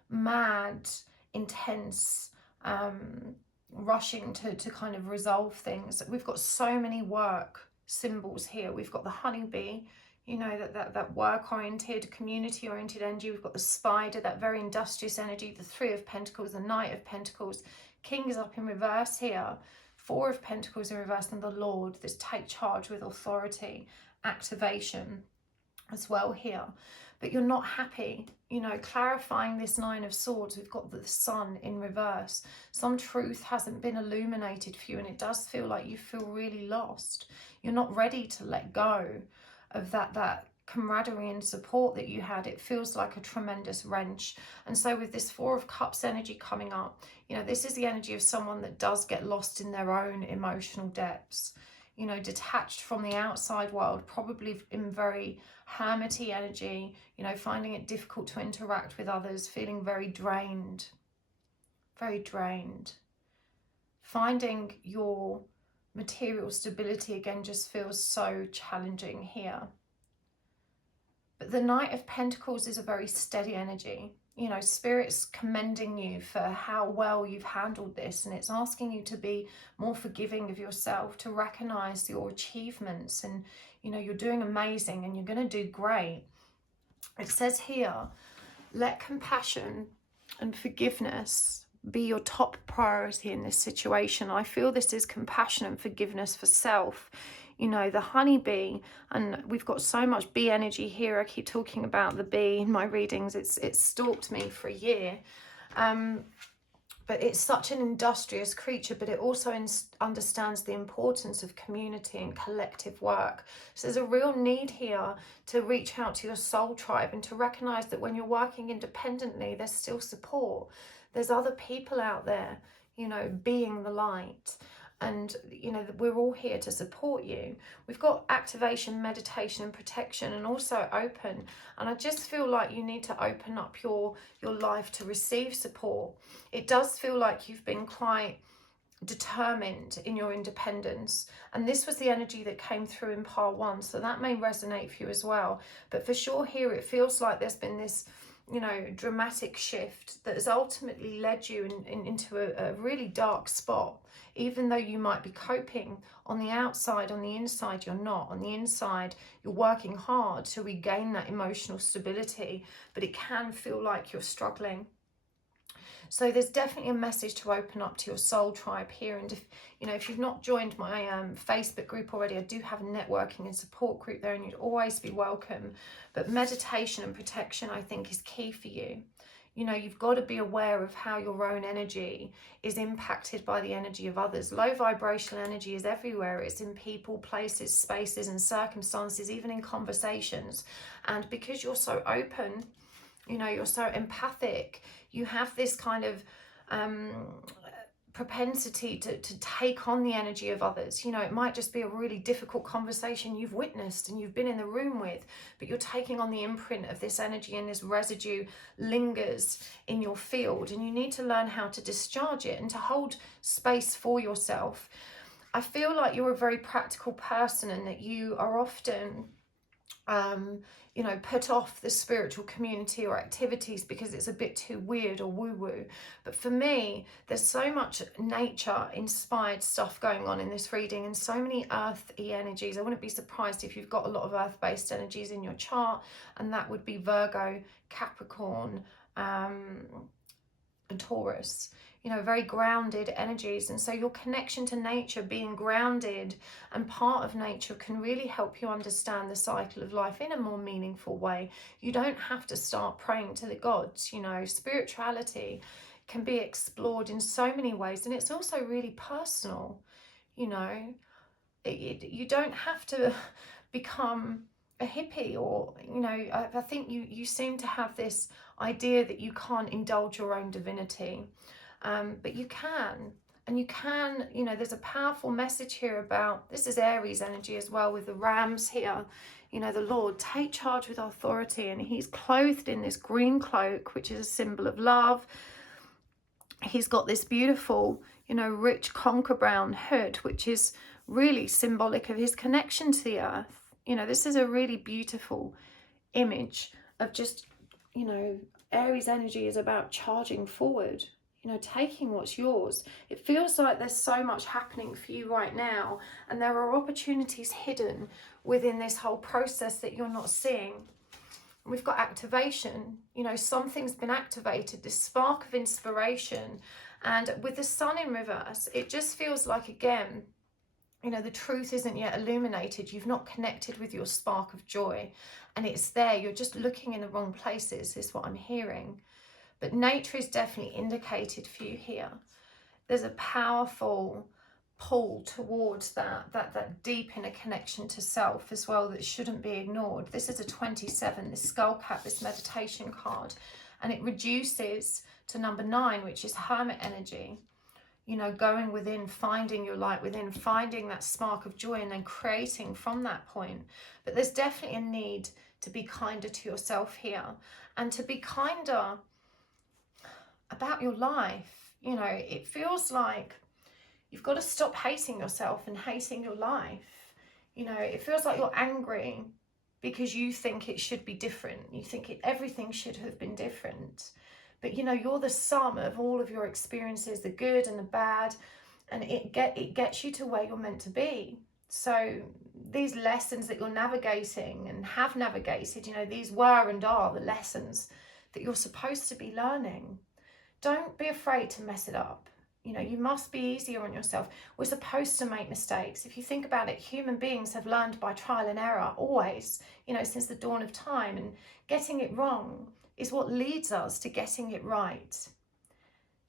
mad, intense rushing to kind of resolve things. We've got so many work symbols here. We've got the honeybee, you know, that work-oriented, community-oriented energy. We've got the spider, that very industrious energy, the Three of Pentacles, the Knight of Pentacles. King is up in reverse here. Four of Pentacles in reverse, and the Lord, this take charge with authority, activation as well here. But you're not happy, you know, clarifying this Nine of Swords. We've got the Sun in reverse. Some truth hasn't been illuminated for you, and it does feel like you feel really lost. You're not ready to let go of that camaraderie and support that you had. It feels like a tremendous wrench. And so with this Four of Cups energy coming up, you know, this is the energy of someone that does get lost in their own emotional depths, you know, detached from the outside world, probably in very hermity energy, you know, finding it difficult to interact with others, feeling very drained, very drained. Finding your material stability again just feels so challenging here. But the Knight of Pentacles is a very steady energy. You know, Spirit's commending you for how well you've handled this, and it's asking you to be more forgiving of yourself, to recognize your achievements, and, you know, you're doing amazing and you're going to do great. It says here, let compassion and forgiveness be your top priority in this situation. I feel this is compassion and forgiveness for self. You know, the honeybee, and we've got so much bee energy here. I keep talking about the bee in my readings. It's stalked me for a year. But it's such an industrious creature, but it also understands the importance of community and collective work. So there's a real need here to reach out to your soul tribe and to recognize that when you're working independently, there's still support. There's other people out there, you know, being the light. And, you know, we're all here to support you. We've got activation, meditation and protection, and also open. And I just feel like you need to open up your life to receive support. It does feel like you've been quite determined in your independence. And this was the energy that came through in part one. So that may resonate for you as well. But for sure here, it feels like there's been this, you know, dramatic shift that has ultimately led you into a really dark spot. Even though you might be coping on the outside, on the inside you're not. On the inside you're working hard to regain that emotional stability, but it can feel like you're struggling. So there's definitely a message to open up to your soul tribe here. And if, you know, if you've not joined my Facebook group already, I do have a networking and support group there, and you'd always be welcome. But meditation and protection, I think, is key for you. You know, you've got to be aware of how your own energy is impacted by the energy of others. Low vibrational energy is everywhere. It's in people, places, spaces and circumstances, even in conversations. And because you're so open, you know, you're so empathic, you have this kind of propensity to take on the energy of others. You know, it might just be a really difficult conversation you've witnessed and you've been in the room with, but you're taking on the imprint of this energy, and this residue lingers in your field, and you need to learn how to discharge it and to hold space for yourself. I feel like you're a very practical person, and that you are often you know, put off the spiritual community or activities because it's a bit too weird or woo-woo. But for me, there's so much nature-inspired stuff going on in this reading, and so many earthy energies. I wouldn't be surprised if you've got a lot of earth-based energies in your chart, and that would be Virgo, Capricorn, and Taurus. You know, very grounded energies. And so your connection to nature, being grounded and part of nature, can really help you understand the cycle of life in a more meaningful way. You don't have to start praying to the gods. You know, spirituality can be explored in so many ways, and it's also really personal. You know, you don't have to become a hippie, or, you know, I think you seem to have this idea that you can't indulge your own divinity. But you can, And you can, you know, there's a powerful message here about, this is Aries energy as well with the rams here. You know, the Lord, take charge with authority, and he's clothed in this green cloak, which is a symbol of love. He's got this beautiful, you know, rich conker brown hood, which is really symbolic of his connection to the earth. You know, this is a really beautiful image of just, you know, Aries energy is about charging forward, you know, taking what's yours. It feels like there's so much happening for you right now, and there are opportunities hidden within this whole process that you're not seeing. We've got activation, you know, something's been activated, this spark of inspiration. And with the sun in reverse, it just feels like, again, you know, the truth isn't yet illuminated. You've not connected with your spark of joy, and it's there. You're just looking in the wrong places, is what I'm hearing. But nature is definitely indicated for you here. There's a powerful pull towards that deep inner connection to self as well that shouldn't be ignored. This is a 27, this skull cap, this meditation card, and it reduces to number 9, which is hermit energy. You know, going within, finding your light within, finding that spark of joy, and then creating from that point. But there's definitely a need to be kinder to yourself here, and to be kinder about your life. You know, it feels like you've got to stop hating yourself and hating your life. You know, it feels like you're angry because you think it should be different. You think everything should have been different. But, you know, you're the sum of all of your experiences, the good and the bad, and it gets you to where you're meant to be. So these lessons that you're navigating and have navigated, you know, these were and are the lessons that you're supposed to be learning. Don't be afraid to mess it up. You know, you must be easier on yourself. We're supposed to make mistakes. If you think about it, human beings have learned by trial and error always, you know, since the dawn of time. And getting it wrong is what leads us to getting it right.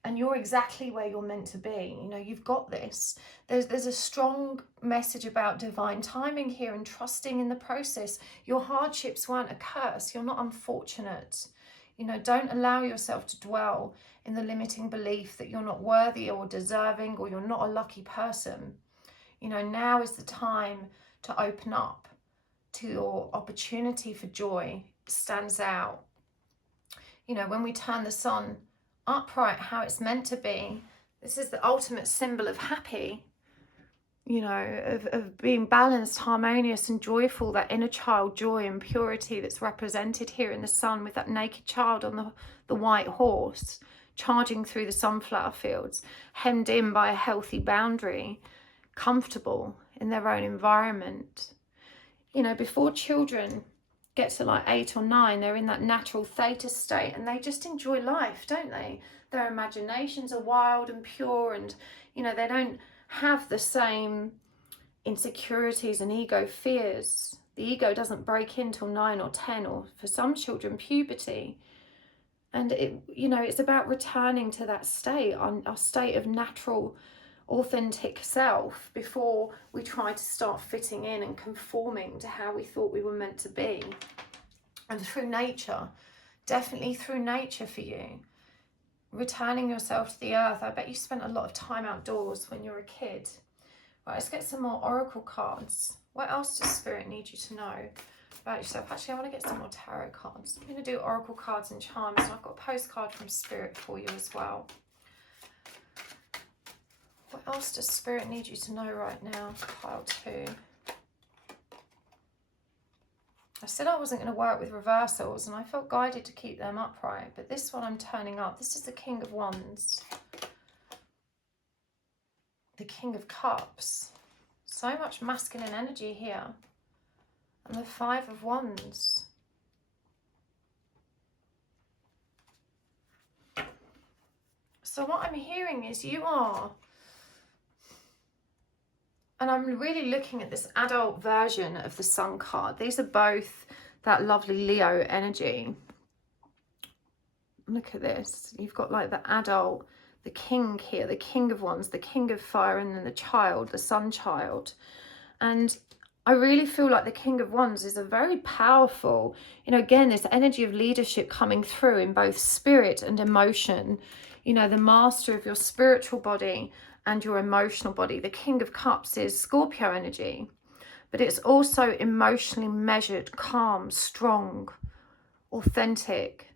And you're exactly where you're meant to be. You know, you've got this. There's a strong message about divine timing here and trusting in the process. Your hardships weren't a curse. You're not unfortunate. You know, don't allow yourself to dwell in the limiting belief that you're not worthy or deserving, or you're not a lucky person. You know, now is the time to open up to your opportunity for joy. It stands out. You know, when we turn the sun upright, how it's meant to be, this is the ultimate symbol of happy. You know, of being balanced, harmonious and joyful, that inner child joy and purity that's represented here in the sun with that naked child on the white horse, charging through the sunflower fields, hemmed in by a healthy boundary, comfortable in their own environment. You know, before children get to like 8 or 9, they're in that natural theta state, and they just enjoy life, don't they? Their imaginations are wild and pure, and, you know, they don't have the same insecurities and ego fears. The ego doesn't break in till 9 or 10, or for some children, puberty. And it, you know, it's about returning to that state, our state of natural, authentic self, before we try to start fitting in and conforming to how we thought we were meant to be. And through nature, definitely through nature for you, returning yourself to the earth. I bet you spent a lot of time outdoors when you were a kid. Right, let's get some more oracle cards. What else does Spirit need you to know about yourself? Actually, I want to get some more tarot cards. I'm going to do oracle cards and charms, and I've got a postcard from Spirit for you as well. What else does Spirit need you to know right now? Pile 2. I said I wasn't going to work with reversals, and I felt guided to keep them upright. But this one I'm turning up. This is the King of Wands. The King of Cups. So much masculine energy here. And the 5 of Wands. So what I'm hearing is you are... And I'm really looking at this adult version of the Sun card. These are both that lovely Leo energy. Look at this. You've got like the adult, the king here, the King of Wands, the King of Fire, and then the child, the Sun child. And I really feel like the King of Wands is a very powerful, you know, again, this energy of leadership coming through in both spirit and emotion. You know, the master of your spiritual body and your emotional body. The King of Cups is Scorpio energy, but it's also emotionally measured, calm, strong, authentic.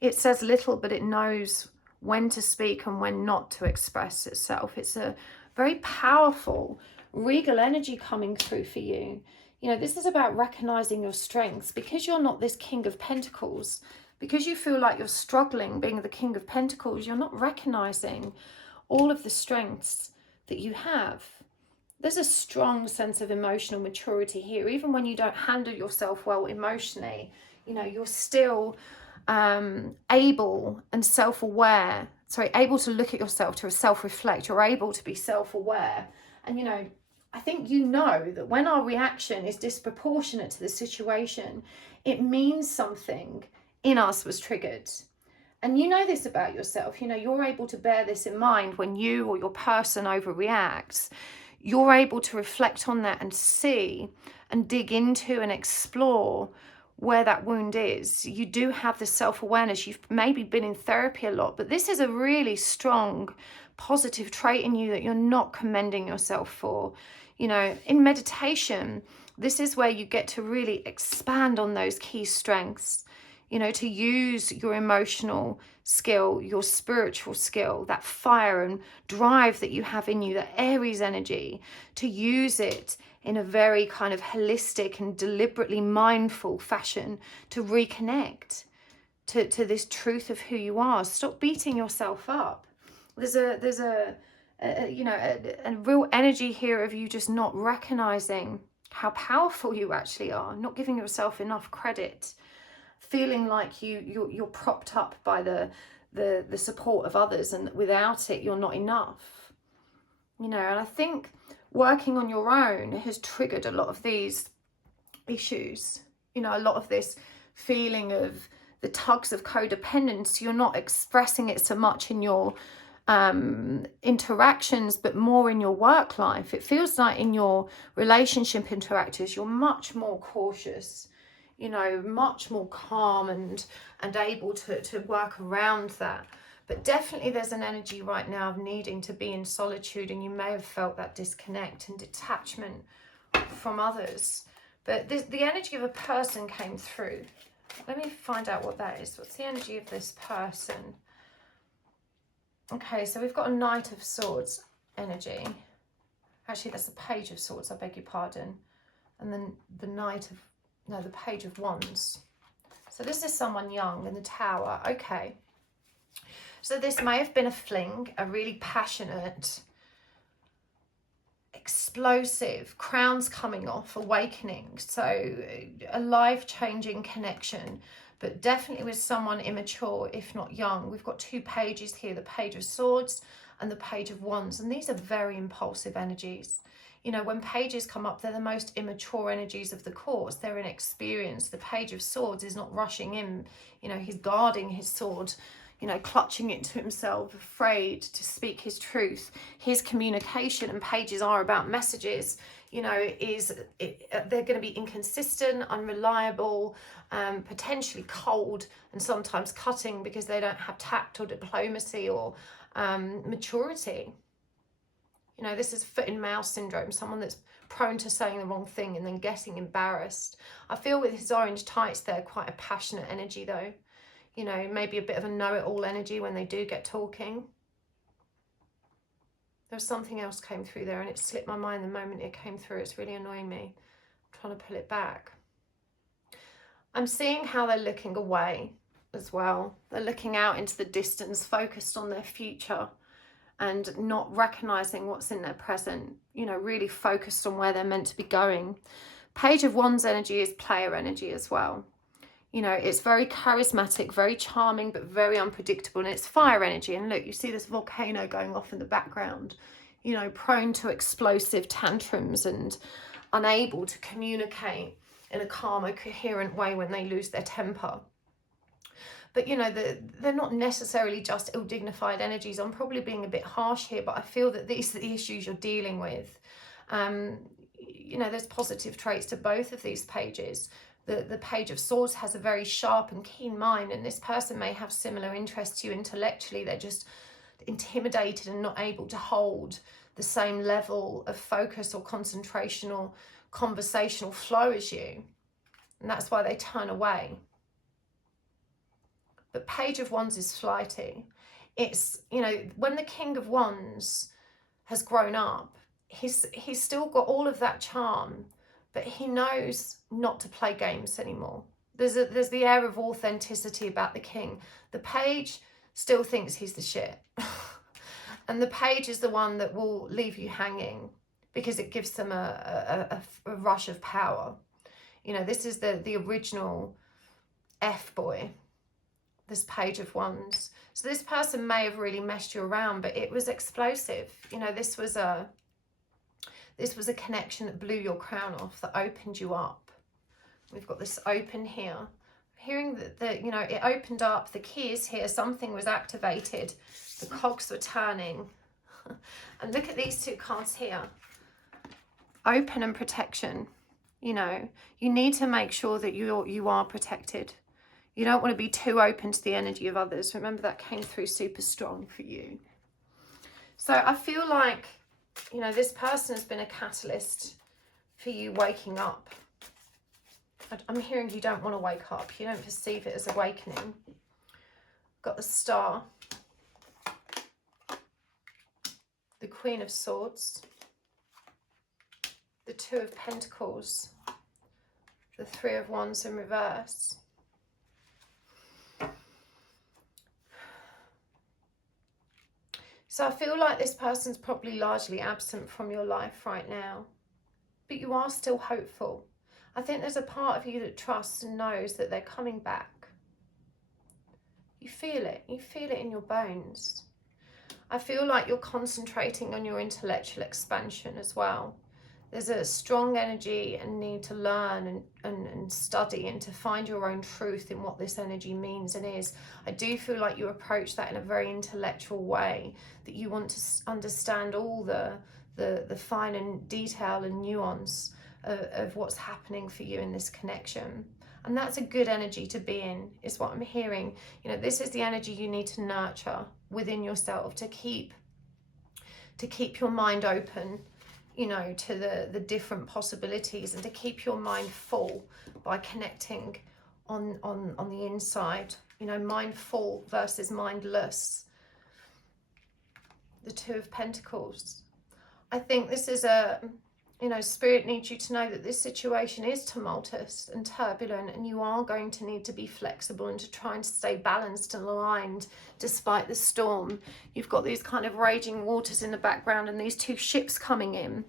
It says little, but it knows when to speak and when not to express itself. It's a very powerful, regal energy coming through for you. You know, this is about recognizing your strengths. Because you're not this King of Pentacles, because you feel like you're struggling being the King of Pentacles, you're not recognizing all of the strengths that you have. There's a strong sense of emotional maturity here. Even when you don't handle yourself well emotionally, you know, you're still able and self-aware, able to look at yourself, to self-reflect. You're able to be self-aware. And, you know, I think you know that when our reaction is disproportionate to the situation, it means something in us was triggered. And you know this about yourself. You know, you're able to bear this in mind when you or your person overreacts. You're able to reflect on that and see and dig into and explore where that wound is. You do have this self-awareness. You've maybe been in therapy a lot, but this is a really strong, positive trait in you that you're not commending yourself for. You know, in meditation, this is where you get to really expand on those key strengths. You know, to use your emotional skill, your spiritual skill, that fire and drive that you have in you, that Aries energy, to use it in a very kind of holistic and deliberately mindful fashion to reconnect to this truth of who you are. Stop beating yourself up. There's a real energy here of you just not recognizing how powerful you actually are, not giving yourself enough credit, feeling like you're propped up by the support of others, and without it you're not enough. You know, and I think working on your own has triggered a lot of these issues. You know, a lot of this feeling of the tugs of codependence. You're not expressing it so much in your interactions, but more in your work life. It feels like in your relationship interactors, you're much more cautious, you know, much more calm and able to work around that. But definitely there's an energy right now of needing to be in solitude, and you may have felt that disconnect and detachment from others. But the energy of a person came through. Let me find out what that is. What's the energy of this person? Okay, so we've got a Knight of Swords energy. Actually, that's the Page of Swords, I beg your pardon. And then the the Page of Wands. So this is someone young in the Tower. Okay. So this may have been a fling, a really passionate, explosive, crowns coming off, awakening. So a life-changing connection, but definitely with someone immature, if not young. We've got two pages here, the Page of Swords and the Page of Wands. And these are very impulsive energies. You know, when pages come up, they're the most immature energies of the course. They're inexperienced. The Page of Swords is not rushing in. You know, he's guarding his sword, you know, clutching it to himself, afraid to speak his truth. His communication, and pages are about messages, you know, they're going to be inconsistent, unreliable, potentially cold, and sometimes cutting because they don't have tact or diplomacy or maturity. You know, this is foot and mouth syndrome, someone that's prone to saying the wrong thing and then getting embarrassed. I feel with his orange tights, they're quite a passionate energy though. You know, maybe a bit of a know-it-all energy when they do get talking. There's something else came through there and it slipped my mind the moment it came through. It's really annoying me. I'm trying to pull it back. I'm seeing how they're looking away as well. They're looking out into the distance, focused on their future and not recognizing what's in their present, you know, really focused on where they're meant to be going. Page of Wands energy is player energy as well. You know, it's very charismatic, very charming, but very unpredictable. And it's fire energy. And look, you see this volcano going off in the background, you know, prone to explosive tantrums and unable to communicate in a calm or coherent way when they lose their temper. But, you know, they're not necessarily just ill-dignified energies. I'm probably being a bit harsh here, but I feel that these are the issues you're dealing with. You know, there's positive traits to both of these pages. The Page of Swords has a very sharp and keen mind, and this person may have similar interests to you intellectually. They're just intimidated and not able to hold the same level of focus or concentration or conversational flow as you. And that's why they turn away. But Page of Wands is flighty. It's, you know, when the King of Wands has grown up, he's still got all of that charm, but he knows not to play games anymore. There's the air of authenticity about the King. The Page still thinks he's the shit. And the Page is the one that will leave you hanging because it gives them a rush of power. You know, this is the original F-boy, this Page of Wands. So this person may have really messed you around, but it was explosive. You know, this was a connection that blew your crown off, that opened you up. We've got this open here. I'm hearing that, you know, it opened up, the key is here, something was activated, the cogs were turning. And look at these two cards here. Open and protection. You know, you need to make sure that you are protected. You don't want to be too open to the energy of others. Remember, that came through super strong for you. So I feel like, you know, this person has been a catalyst for you waking up. I'm hearing you don't want to wake up. You don't perceive it as awakening. Got the Star. The Queen of Swords. The Two of Pentacles. The Three of Wands in reverse. So I feel like this person's probably largely absent from your life right now, but you are still hopeful. I think there's a part of you that trusts and knows that they're coming back. You feel it in your bones. I feel like you're concentrating on your intellectual expansion as well. There's a strong energy and need to learn and study and to find your own truth in what this energy means and is. I do feel like you approach that in a very intellectual way, that you want to understand all the fine and detail and nuance of what's happening for you in this connection. And that's a good energy to be in, is what I'm hearing. You know, this is the energy you need to nurture within yourself to keep your mind open, you know, to the different possibilities, and to keep your mind full by connecting on the inside. You know, mindful versus mindless. The Two of Pentacles. I think this is you know, Spirit needs you to know that this situation is tumultuous and turbulent, and you are going to need to be flexible and to try and stay balanced and aligned despite the storm. You've got these kind of raging waters in the background and these two ships coming in.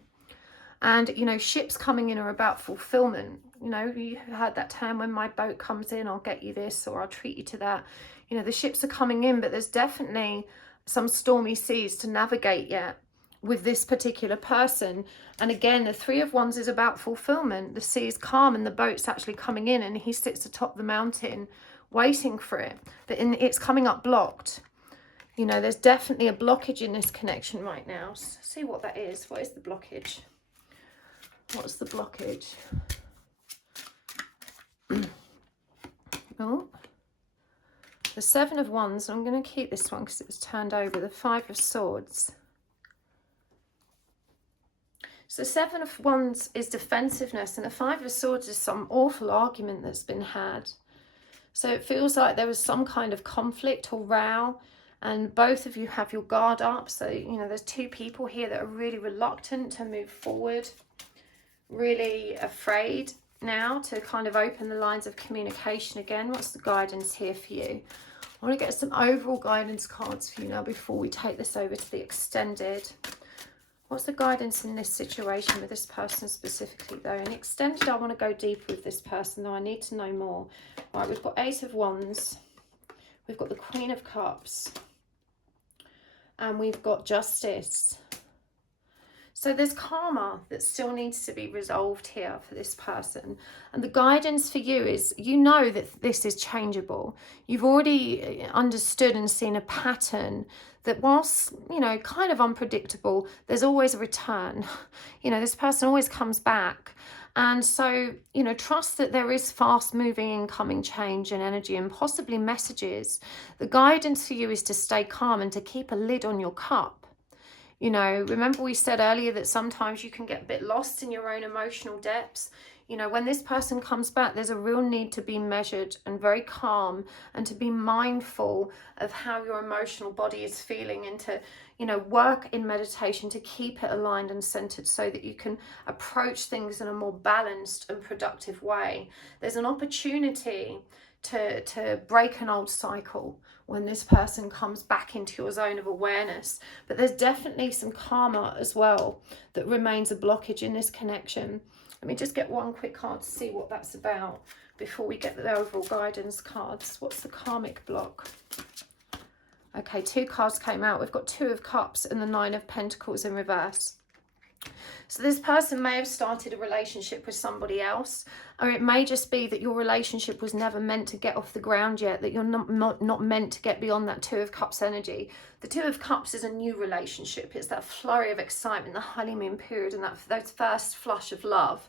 And, you know, ships coming in are about fulfillment. You know, you heard that term, when my boat comes in, I'll get you this, or I'll treat you to that. You know, the ships are coming in, but there's definitely some stormy seas to navigate yet with this particular person. And again, the Three of Wands is about fulfillment. The sea is calm and the boat's actually coming in, and he sits atop the mountain waiting for it. But it's coming up blocked. You know, there's definitely a blockage in this connection right now. So see what that is. What is the blockage? What's the blockage? Oh, the Seven of Wands. I'm going to keep this one because it was turned over. The Five of Swords. So Seven of Wands is defensiveness, and the Five of Swords is some awful argument that's been had. So it feels like there was some kind of conflict or row, and both of you have your guard up. So, you know, there's two people here that are really reluctant to move forward, really afraid now to kind of open the lines of communication again. What's the guidance here for you? I want to get some overall guidance cards for you now before we take this over to the extended. What's the guidance in this situation with this person specifically, though? In extended, I want to go deeper with this person, though I need to know more. Right, we've got Eight of Wands. We've got the Queen of Cups. And we've got Justice. So there's karma that still needs to be resolved here for this person. And the guidance for you is, you know that this is changeable. You've already understood and seen a pattern that, whilst, you know, kind of unpredictable, there's always a return. You know, this person always comes back. And so, you know, trust that there is fast moving incoming change and energy and possibly messages. The guidance for you is to stay calm and to keep a lid on your cup. You know, remember we said earlier that sometimes you can get a bit lost in your own emotional depths. You know, when this person comes back, there's a real need to be measured and very calm and to be mindful of how your emotional body is feeling and to, you know, work in meditation to keep it aligned and centered so that you can approach things in a more balanced and productive way. There's an opportunity to break an old cycle when this person comes back into your zone of awareness. But there's definitely some karma as well that remains a blockage in this connection. Let me just get one quick card to see what that's about before we get the overall guidance cards. What's the karmic block? Okay, 2 cards came out. We've got 2 of Cups and the 9 of Pentacles in reverse. So this person may have started a relationship with somebody else, or it may just be that your relationship was never meant to get off the ground yet, that you're not meant to get beyond that 2 of Cups energy. The 2 of Cups is a new relationship. It's that flurry of excitement, the honeymoon period, and those first flush of love.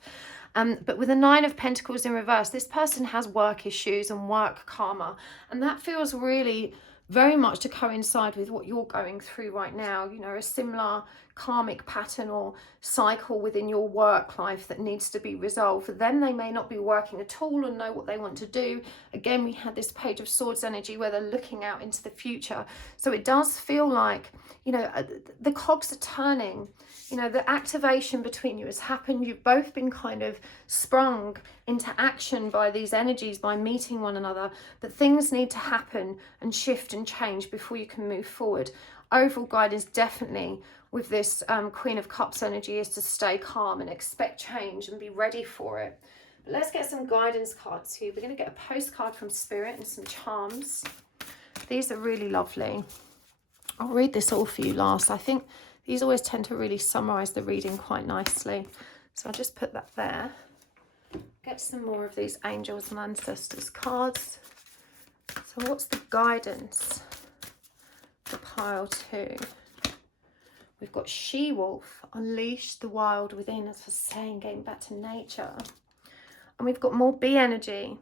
But with the 9 of Pentacles in reverse, this person has work issues and work karma, and that feels really very much to coincide with what you're going through right now. You know, a similar karmic pattern or cycle within your work life that needs to be resolved. For them, they may not be working at all and know what they want to do. Again, we had this Page of Swords energy where they're looking out into the future. So it does feel like, you know, the cogs are turning. You know, the activation between you has happened. You've both been kind of sprung into action by these energies, by meeting one another. But things need to happen and shift and change before you can move forward. Overall guidance definitely with this Queen of Cups energy is to stay calm and expect change and be ready for it. But let's get some guidance cards here. We're going to get a postcard from Spirit and some charms. These are really lovely. I'll read this all for you last. I think these always tend to really summarize the reading quite nicely. So I'll just put that there. Get some more of these Angels and Ancestors cards. So what's the guidance for pile 2? We've got She-Wolf, unleash the wild within, as for saying, getting back to nature. And we've got more bee energy,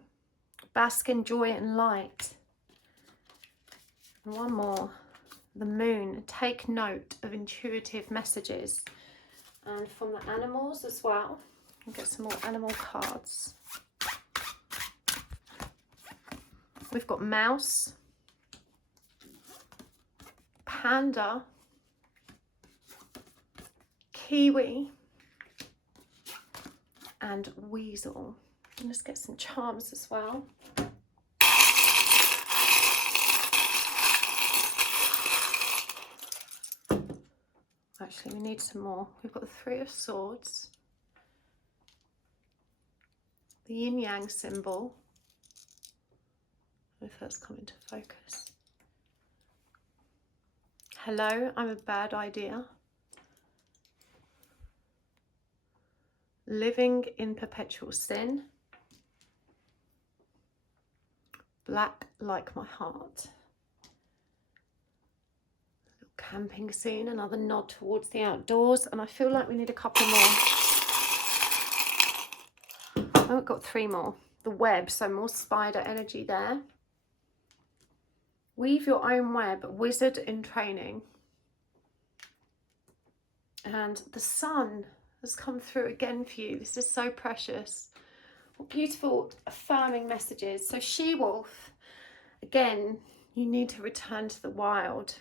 bask in joy and light. And one more, the moon, take note of intuitive messages. And from the animals as well, we'll get some more animal cards. We've got mouse, panda, kiwi, and weasel. And let's get some charms as well. Actually, we need some more. We've got the 3 of Swords, the yin yang symbol. If that's come into focus. Hello, I'm a bad idea. Living in perpetual sin. Black like my heart. Little camping scene, another nod towards the outdoors, and I feel like we need a couple more. Oh, we've got 3 more. The web, so more spider energy there. Weave your own web, wizard in training. And the sun has come through again for you. This is so precious. What beautiful affirming messages. So She-Wolf, again, you need to return to the wild.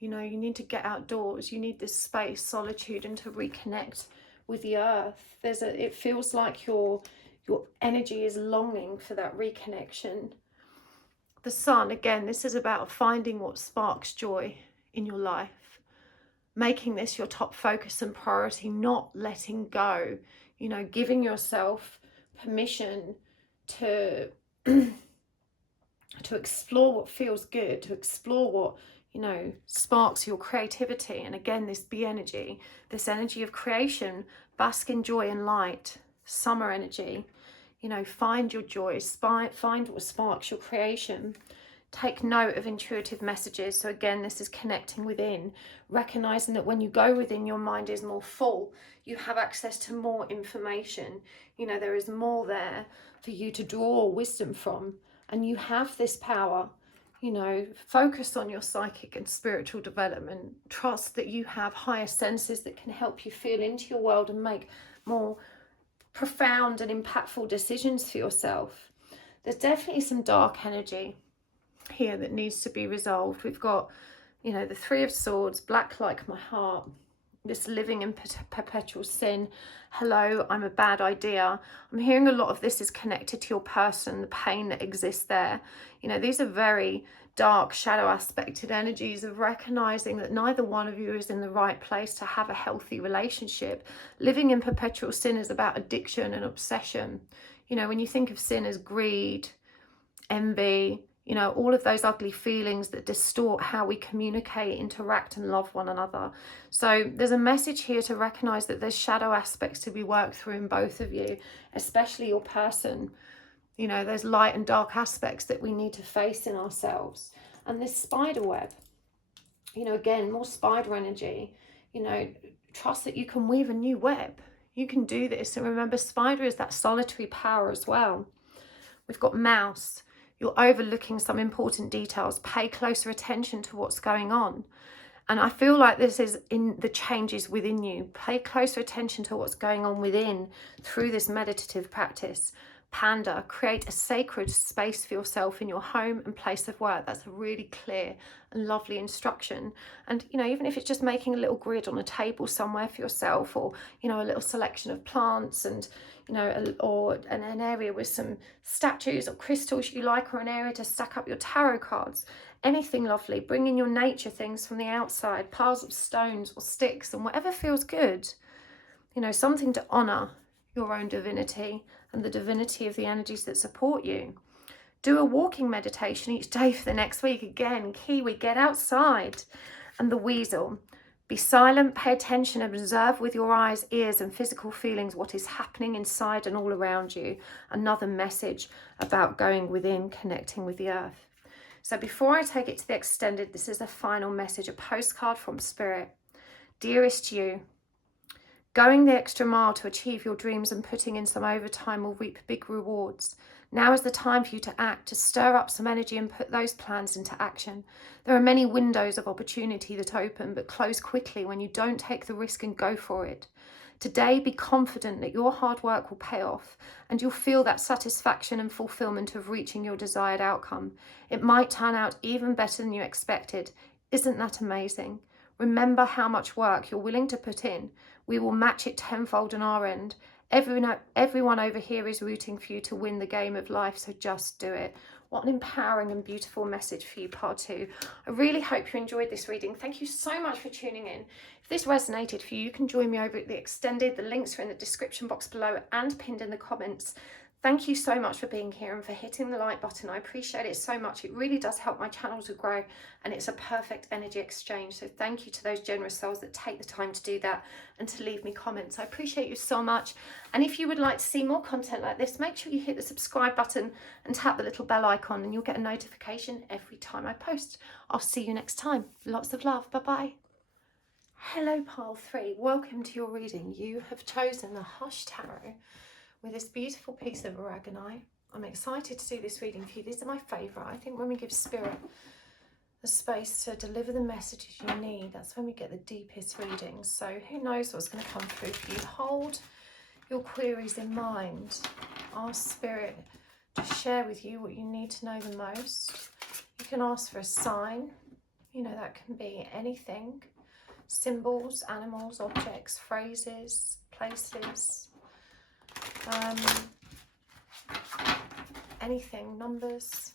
You know, you need to get outdoors. You need this space, solitude, and to reconnect with the earth. It feels like your energy is longing for that reconnection. The sun, again, this is about finding what sparks joy in your life. Making this your top focus and priority, not letting go, you know, giving yourself permission to explore what feels good, to explore what, you know, sparks your creativity. And again, this bee energy, this energy of creation, bask in joy and light, summer energy, you know, find your joy, find what sparks your creation. Take note of intuitive messages. So again, this is connecting within, recognizing that when you go within, your mind is more full. You have access to more information. You know, there is more there for you to draw wisdom from, and you have this power. You know, focus on your psychic and spiritual development. Trust that you have higher senses that can help you feel into your world and make more profound and impactful decisions for yourself. There's definitely some dark energy here that needs to be resolved. We've got, you know, the Three of Swords, black like my heart, this living in perpetual sin. Hello, I'm a bad idea. I'm hearing a lot of this is connected to your person, the pain that exists there. You know, these are very dark, shadow aspected energies of recognizing that neither one of you is in the right place to have a healthy relationship. Living in perpetual sin is about addiction and obsession. You know, when you think of sin as greed, envy, you know, all of those ugly feelings that distort how we communicate, interact and love one another. So there's a message here to recognize that there's shadow aspects to be worked through in both of you, especially your person. You know, there's light and dark aspects that we need to face in ourselves. And this spider web, you know, again, more spider energy. You know, trust that you can weave a new web. You can do this. And remember, spider is that solitary power as well. We've got mouse. You're overlooking some important details. Pay closer attention to what's going on. And I feel like this is in the changes within you. Pay closer attention to what's going on within through this meditative practice. Panda, create a sacred space for yourself in your home and place of work. That's a really clear and lovely instruction. And, you know, even if it's just making a little grid on a table somewhere for yourself, or, you know, a little selection of plants and, you know, or an area with some statues or crystals you like, or an area to stack up your tarot cards, anything lovely. Bring in your nature things from the outside, piles of stones or sticks and whatever feels good. You know, something to honor your own divinity and the divinity of the energies that support you. Do a walking meditation each day for the next week. Again, Kiwi, get outside. And the weasel, be silent, pay attention, observe with your eyes, ears and physical feelings what is happening inside and all around you. Another message about going within, connecting with the earth. So before I take it to the extended, this is a final message, a postcard from Spirit. Dearest you, going the extra mile to achieve your dreams and putting in some overtime will reap big rewards. Now is the time for you to act, to stir up some energy and put those plans into action. There are many windows of opportunity that open, but close quickly when you don't take the risk and go for it. Today, be confident that your hard work will pay off and you'll feel that satisfaction and fulfillment of reaching your desired outcome. It might turn out even better than you expected. Isn't that amazing? Remember how much work you're willing to put in. We will match it tenfold on our end. Everyone over here is rooting for you to win the game of life, so just do it. What an empowering and beautiful message for you, part 2. I really hope you enjoyed this reading. Thank you so much for tuning in. If this resonated for you, you can join me over at the extended. The links are in the description box below and pinned in the comments. Thank you so much for being here and for hitting the like button. I appreciate it so much. It really does help my channel to grow, and it's a perfect energy exchange. So thank you to those generous souls that take the time to do that and to leave me comments. I appreciate you so much. And if you would like to see more content like this, make sure you hit the subscribe button and tap the little bell icon, and you'll get a notification every time I post. I'll see you next time. Lots of love. Bye-bye. Hello, pile 3. Welcome to your reading. You have chosen the Hush Tarot with this beautiful piece of aragonite. I'm excited to do this reading for you. These are my favourite. I think when we give Spirit the space to deliver the messages you need, that's when we get the deepest readings. So who knows what's going to come through for you. Hold your queries in mind. Ask Spirit to share with you what you need to know the most. You can ask for a sign. You know, that can be anything. Symbols, animals, objects, phrases, places. Anything, numbers.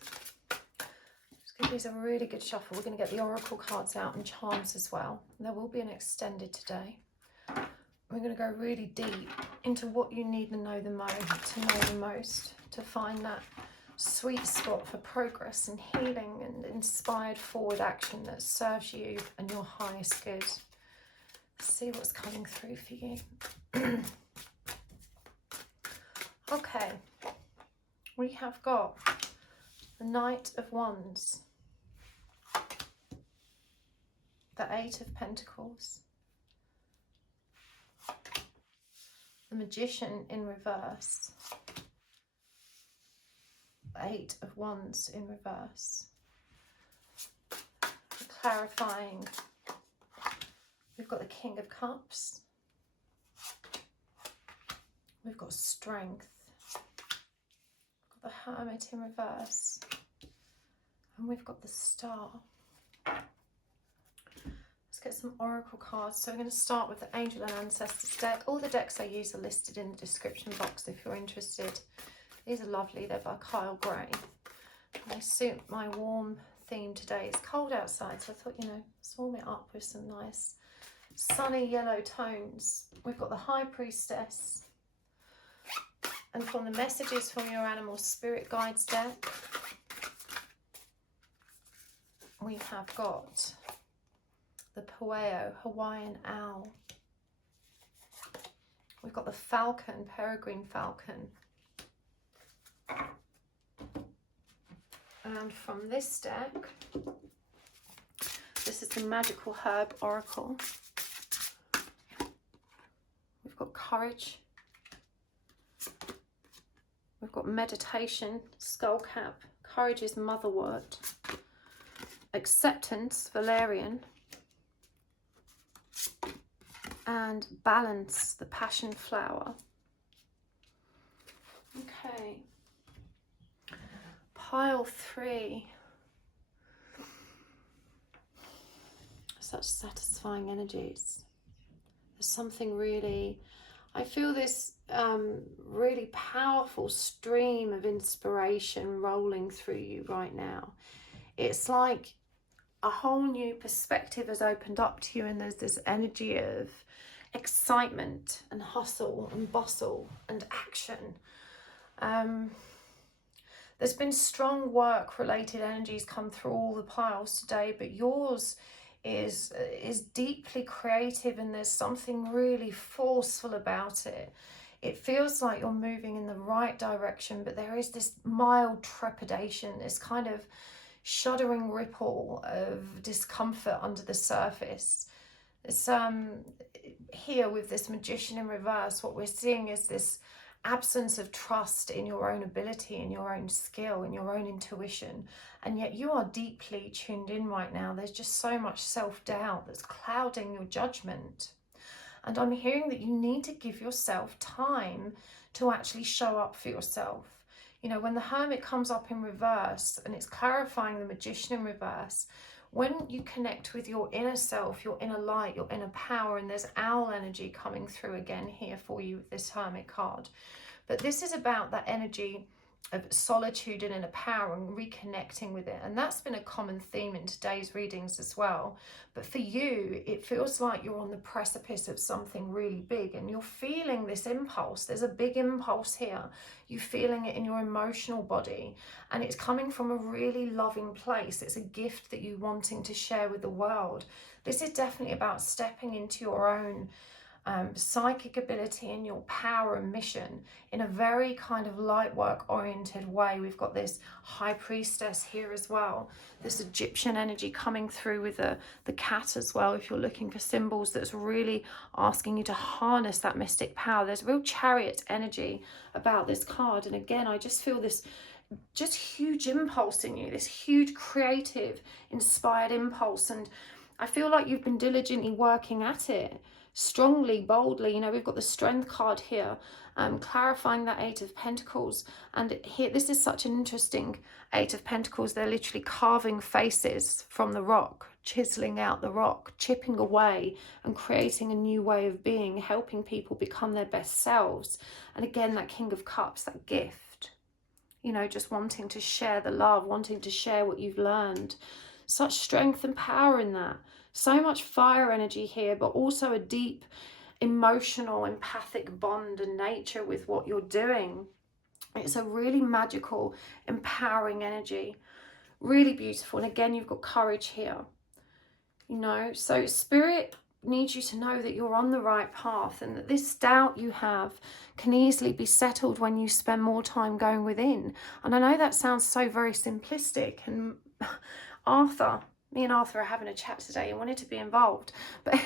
Just give these a really good shuffle. We're going to get the oracle cards out and charms as well. And there will be an extended today. We're going to go really deep into what you need to know the most, to find that sweet spot for progress and healing and inspired forward action that serves you and your highest good. Let's see what's coming through for you. Okay, we have got the Knight of Wands, the Eight of Pentacles, the Magician in reverse, the Eight of Wands in reverse. Clarifying, we've got the King of Cups, we've got Strength, we've got the Hermit in reverse, and we've got the Star. Let's get some oracle cards. So we're going to start with the Angel and Ancestors deck. All the decks I use are listed in the description box if you're interested. These are lovely. They're by Kyle Gray. They suit my warm theme today. It's cold outside, so I thought, you know, let's warm it up with some nice sunny yellow tones. We've got the High Priestess. And from the Messages from Your Animal Spirit Guides deck, we have got the Pueo, Hawaiian Owl. We've got the Falcon, Peregrine Falcon. And from this deck, this is the Magickal Herb Oracle. We've got Courage. We've got Meditation, Skullcap. Courage is Motherwort. Acceptance, Valerian. And Balance, the Passion Flower. Okay. Pile 3. Such satisfying energies. There's something really, I feel this really powerful stream of inspiration rolling through you right now. It's like a whole new perspective has opened up to you, and there's this energy of excitement and hustle and bustle and action. There's been strong work related energies come through all the piles today, but yours is deeply creative, and there's something really forceful about it. It feels like you're moving in the right direction, but there is this mild trepidation, this kind of shuddering ripple of discomfort under the surface. It's here with this Magician in reverse, what we're seeing is this absence of trust in your own ability, in your own skill, in your own intuition, and yet you are deeply tuned in right now. There's just so much self-doubt that's clouding your judgment, and I'm hearing that you need to give yourself time to actually show up for yourself. You know, when the Hermit comes up in reverse, and it's clarifying the Magician in reverse, when you connect with your inner self, your inner light, your inner power, and there's owl energy coming through again here for you with this Hermit card. But this is about that energy of solitude and inner power and reconnecting with it. And that's been a common theme in today's readings as well. But for you, it feels like you're on the precipice of something really big, and you're feeling this impulse. There's a big impulse here. You're feeling it in your emotional body, and it's coming from a really loving place. It's a gift that you're wanting to share with the world. This is definitely about stepping into your own psychic ability and your power and mission in a very kind of light work oriented way. We've got this High Priestess here as well, this Egyptian energy coming through with the cat as well, if you're looking for symbols that's really asking you to harness that mystic power. There's real Chariot energy about this card, and again I just feel this just huge impulse in you, this huge creative inspired impulse, and I feel like you've been diligently working at it, strongly, boldly. You know, we've got the Strength card here, clarifying that Eight of Pentacles, and here this is such an interesting Eight of Pentacles. They're literally carving faces from the rock, chiseling out the rock, chipping away and creating a new way of being, helping people become their best selves. And again, that King of Cups, that gift, you know, just wanting to share the love, wanting to share what you've learned. Such strength and power in that. So much fire energy here, but also a deep emotional, empathic bond and nature with what you're doing. It's a really magical, empowering energy. Really beautiful. And again, you've got courage here. You know, so Spirit need you to know that you're on the right path, and that this doubt you have can easily be settled when you spend more time going within. And I know that sounds so very simplistic, and me and Arthur are having a chat today and wanted to be involved, but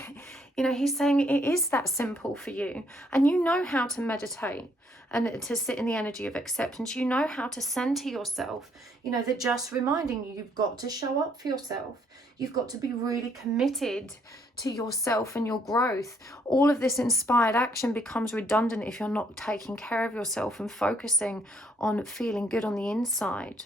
you know, he's saying it is that simple for you, and you know how to meditate and to sit in the energy of acceptance. You know how to center yourself. You know, they're just reminding you, you've got to show up for yourself. You've got to be really committed to yourself and your growth. All of this inspired action becomes redundant if you're not taking care of yourself and focusing on feeling good on the inside.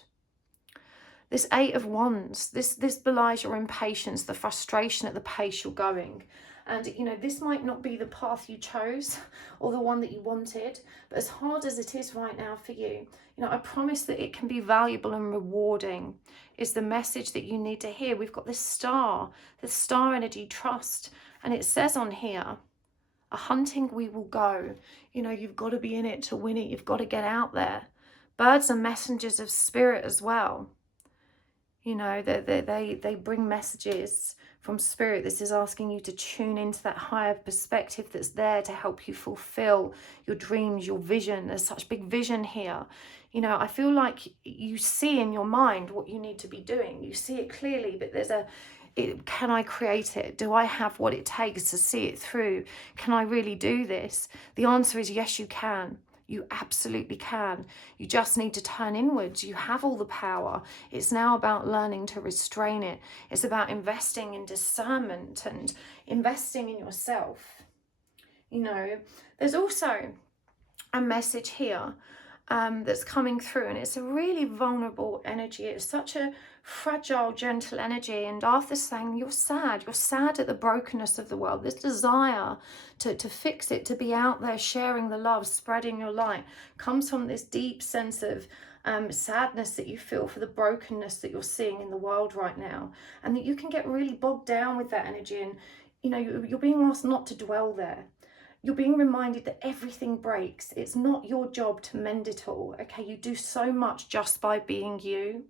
This Eight of Wands, this belies your impatience, the frustration at the pace you're going. And, you know, this might not be the path you chose or the one that you wanted, but as hard as it is right now for you, you know, I promise that it can be valuable and rewarding, is the message that you need to hear. We've got this star energy, trust. And it says on here, a hunting we will go. You know, you've got to be in it to win it. You've got to get out there. Birds are messengers of spirit as well. You know, they bring messages from spirit. This is asking you to tune into that higher perspective that's there to help you fulfill your dreams, your vision. There's such big vision here. You know, I feel like you see in your mind what you need to be doing. You see it clearly, but there's can I create it? Do I have what it takes to see it through? Can I really do this? The answer is yes, you can. You absolutely can. You just need to turn inwards. You have all the power. It's now about learning to restrain it. It's about investing in discernment and investing in yourself. You know, there's also a message here that's coming through, and it's a really vulnerable energy. It's such a fragile, gentle energy, and Arthur's saying you're sad at the brokenness of the world. This desire to fix it, to be out there sharing the love, spreading your light, comes from this deep sense of sadness that you feel for the brokenness that you're seeing in the world right now, and that you can get really bogged down with that energy. And you know, you're being asked not to dwell there. You're being reminded that everything breaks. It's not your job to mend it all, okay? You do so much just by being you,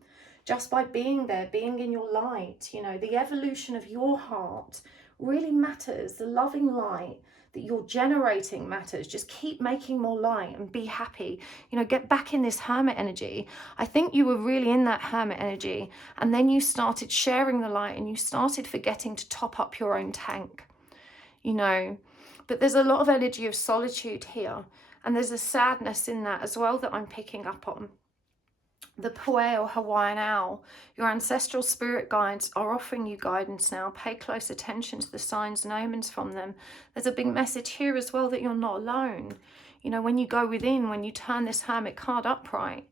just by being there, being in your light. You know, the evolution of your heart really matters. The loving light that you're generating matters. Just keep making more light and be happy. You know, get back in this hermit energy. I think you were really in that hermit energy, and then you started sharing the light and you started forgetting to top up your own tank, you know. But there's a lot of energy of solitude here, and there's a sadness in that as well that I'm picking up on. The Pue or Hawaiian owl, your ancestral spirit guides are offering you guidance now. Pay close attention to the signs and omens from them. There's a big message here as well that you're not alone. You know, when you go within, when you turn this Hermit card upright,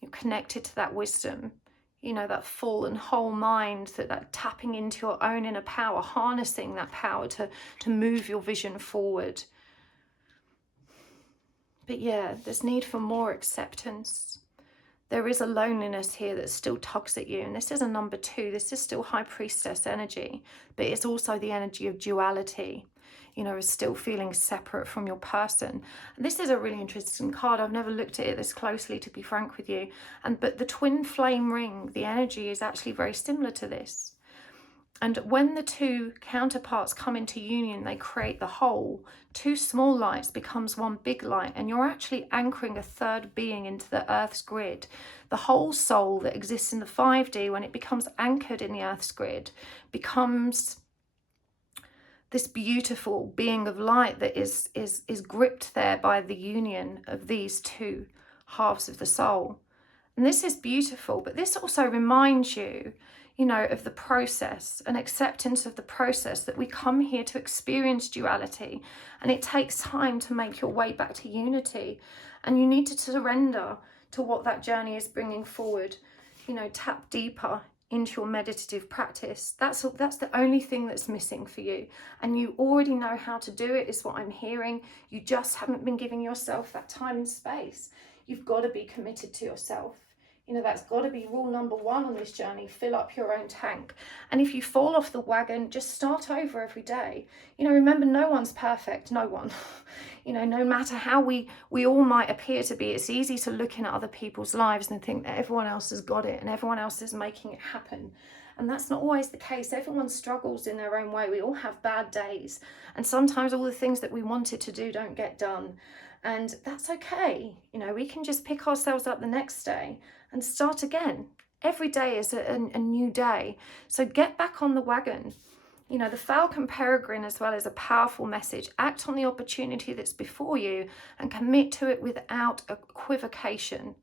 you're connected to that wisdom. You know, that full and whole mind, that tapping into your own inner power, harnessing that power to move your vision forward. But yeah, there's need for more acceptance. There is a loneliness here that still tugs at you. And this is a number 2. This is still High Priestess energy, but it's also the energy of duality. You know, is still feeling separate from your person. And this is a really interesting card. I've never looked at it this closely, to be frank with you. But the twin flame ring, the energy is actually very similar to this. And when the two counterparts come into union, they create the whole. 2 small lights becomes 1 big light, and you're actually anchoring a third being into the Earth's grid. The whole soul that exists in the 5D, when it becomes anchored in the Earth's grid, becomes this beautiful being of light that is gripped there by the union of these 2 halves of the soul. And this is beautiful, but this also reminds you, you know, of the process and acceptance of the process, that we come here to experience duality, and it takes time to make your way back to unity, and you need to surrender to what that journey is bringing forward. You know, tap deeper into your meditative practice. That's the only thing that's missing for you, and you already know how to do it, is what I'm hearing. You just haven't been giving yourself that time and space. You've got to be committed to yourself. You know, that's got to be rule number one on this journey. Fill up your own tank. And if you fall off the wagon, just start over every day. You know, remember, no one's perfect. No one. You know, no matter how we all might appear to be, it's easy to look in at other people's lives and think that everyone else has got it and everyone else is making it happen. And that's not always the case. Everyone struggles in their own way. We all have bad days. And sometimes all the things that we wanted to do don't get done. And that's okay. You know, we can just pick ourselves up the next day and start again. Every day is a new day. So get back on the wagon. You know, the Falcon Peregrine as well is a powerful message. Act on the opportunity that's before you and commit to it without equivocation.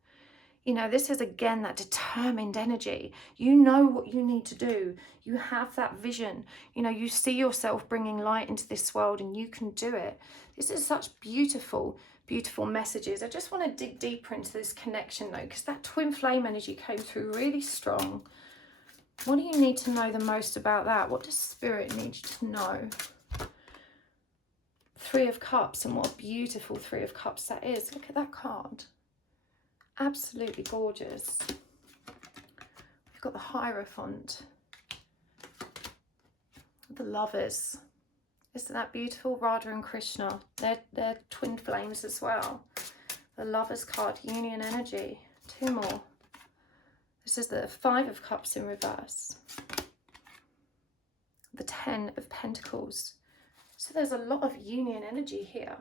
You know, this is again that determined energy. You know what you need to do. You have that vision. You know, you see yourself bringing light into this world and you can do it. This is such beautiful, beautiful messages. I just want to dig deeper into this connection though, because that twin flame energy came through really strong. What do you need to know the most about that? What does Spirit need you to know? Three of Cups, and what a beautiful Three of Cups that is. Look at that card. Absolutely gorgeous. We've got the Hierophant. The Lovers. Isn't that beautiful? Radha and Krishna. They're twin flames as well. The Lovers card, union energy. Two more. This is the Five of Cups in reverse. The Ten of Pentacles. So there's a lot of union energy here.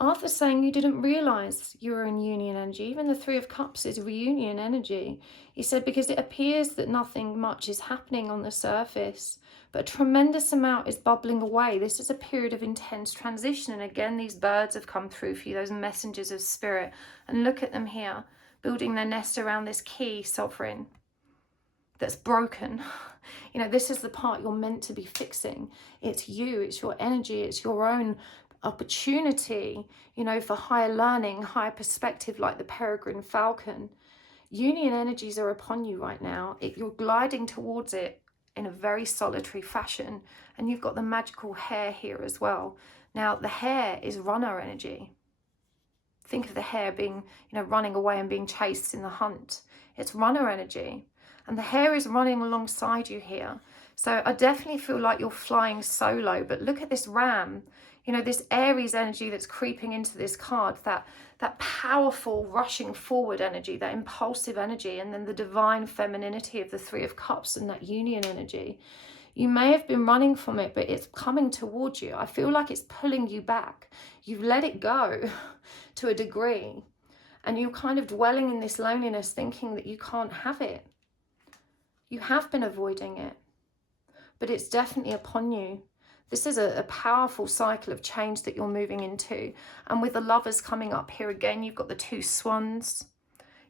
Arthur's saying you didn't realise you were in union energy. Even the Three of Cups is reunion energy. He said because it appears that nothing much is happening on the surface, but a tremendous amount is bubbling away. This is a period of intense transition. And again, these birds have come through for you, those messengers of spirit. And look at them here, building their nest around this key, Sovereign, that's broken. You know, this is the part you're meant to be fixing. It's you, it's your energy, it's your own opportunity, you know, for higher learning, higher perspective, like the Peregrine Falcon. Union energies are upon you right now. You're gliding towards it in a very solitary fashion. And you've got the magical hare here as well. Now, the hare is runner energy. Think of the hare being, you know, running away and being chased in the hunt. It's runner energy. And the hare is running alongside you here. So I definitely feel like you're flying solo. But look at this ram. You know, this Aries energy that's creeping into this card, that powerful rushing forward energy, that impulsive energy, and then the divine femininity of the Three of Cups and that union energy. You may have been running from it, but it's coming towards you. I feel like it's pulling you back. You've let it go to a degree, and you're kind of dwelling in this loneliness, thinking that you can't have it. You have been avoiding it, but it's definitely upon you. This is a powerful cycle of change that you're moving into. And with the Lovers coming up here again, you've got the two swans.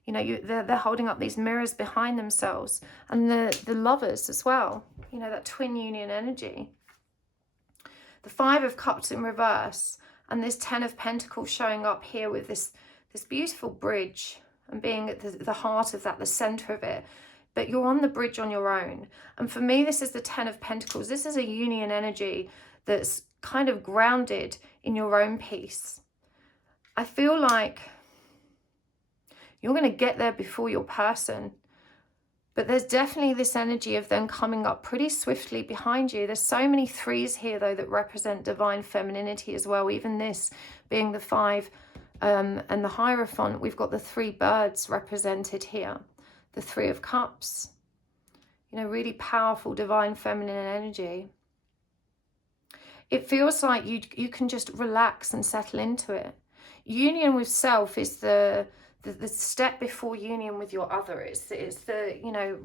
You know, they're holding up these mirrors behind themselves. And the Lovers as well. You know, that twin union energy. The Five of Cups in reverse. And this Ten of Pentacles showing up here with this beautiful bridge. And being at the heart of that, the centre of it. But you're on the bridge on your own. And for me, this is the Ten of Pentacles. This is a union energy that's kind of grounded in your own peace. I feel like you're going to get there before your person. But there's definitely this energy of them coming up pretty swiftly behind you. There's so many threes here, though, that represent divine femininity as well. Even this being the Five and the Hierophant, we've got the three birds represented here. The Three of Cups, you know, really powerful divine feminine energy. It feels like you can just relax and settle into it. Union with self is the step before union with your other. It's the, you know,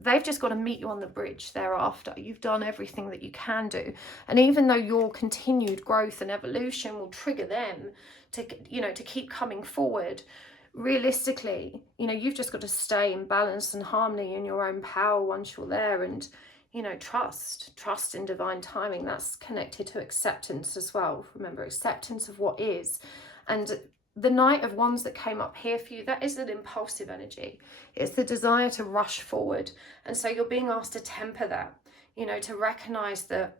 they've just got to meet you on the bridge thereafter. You've done everything that you can do. And even though your continued growth and evolution will trigger them to, you know, to keep coming forward, realistically, you know, you've just got to stay in balance and harmony in your own power once you're there. And, you know, trust in divine timing. That's connected to acceptance as well. Remember, acceptance of what is. And the Knight of Wands that came up here for you, that is an impulsive energy. It's the desire to rush forward. And so you're being asked to temper that, you know, to recognize that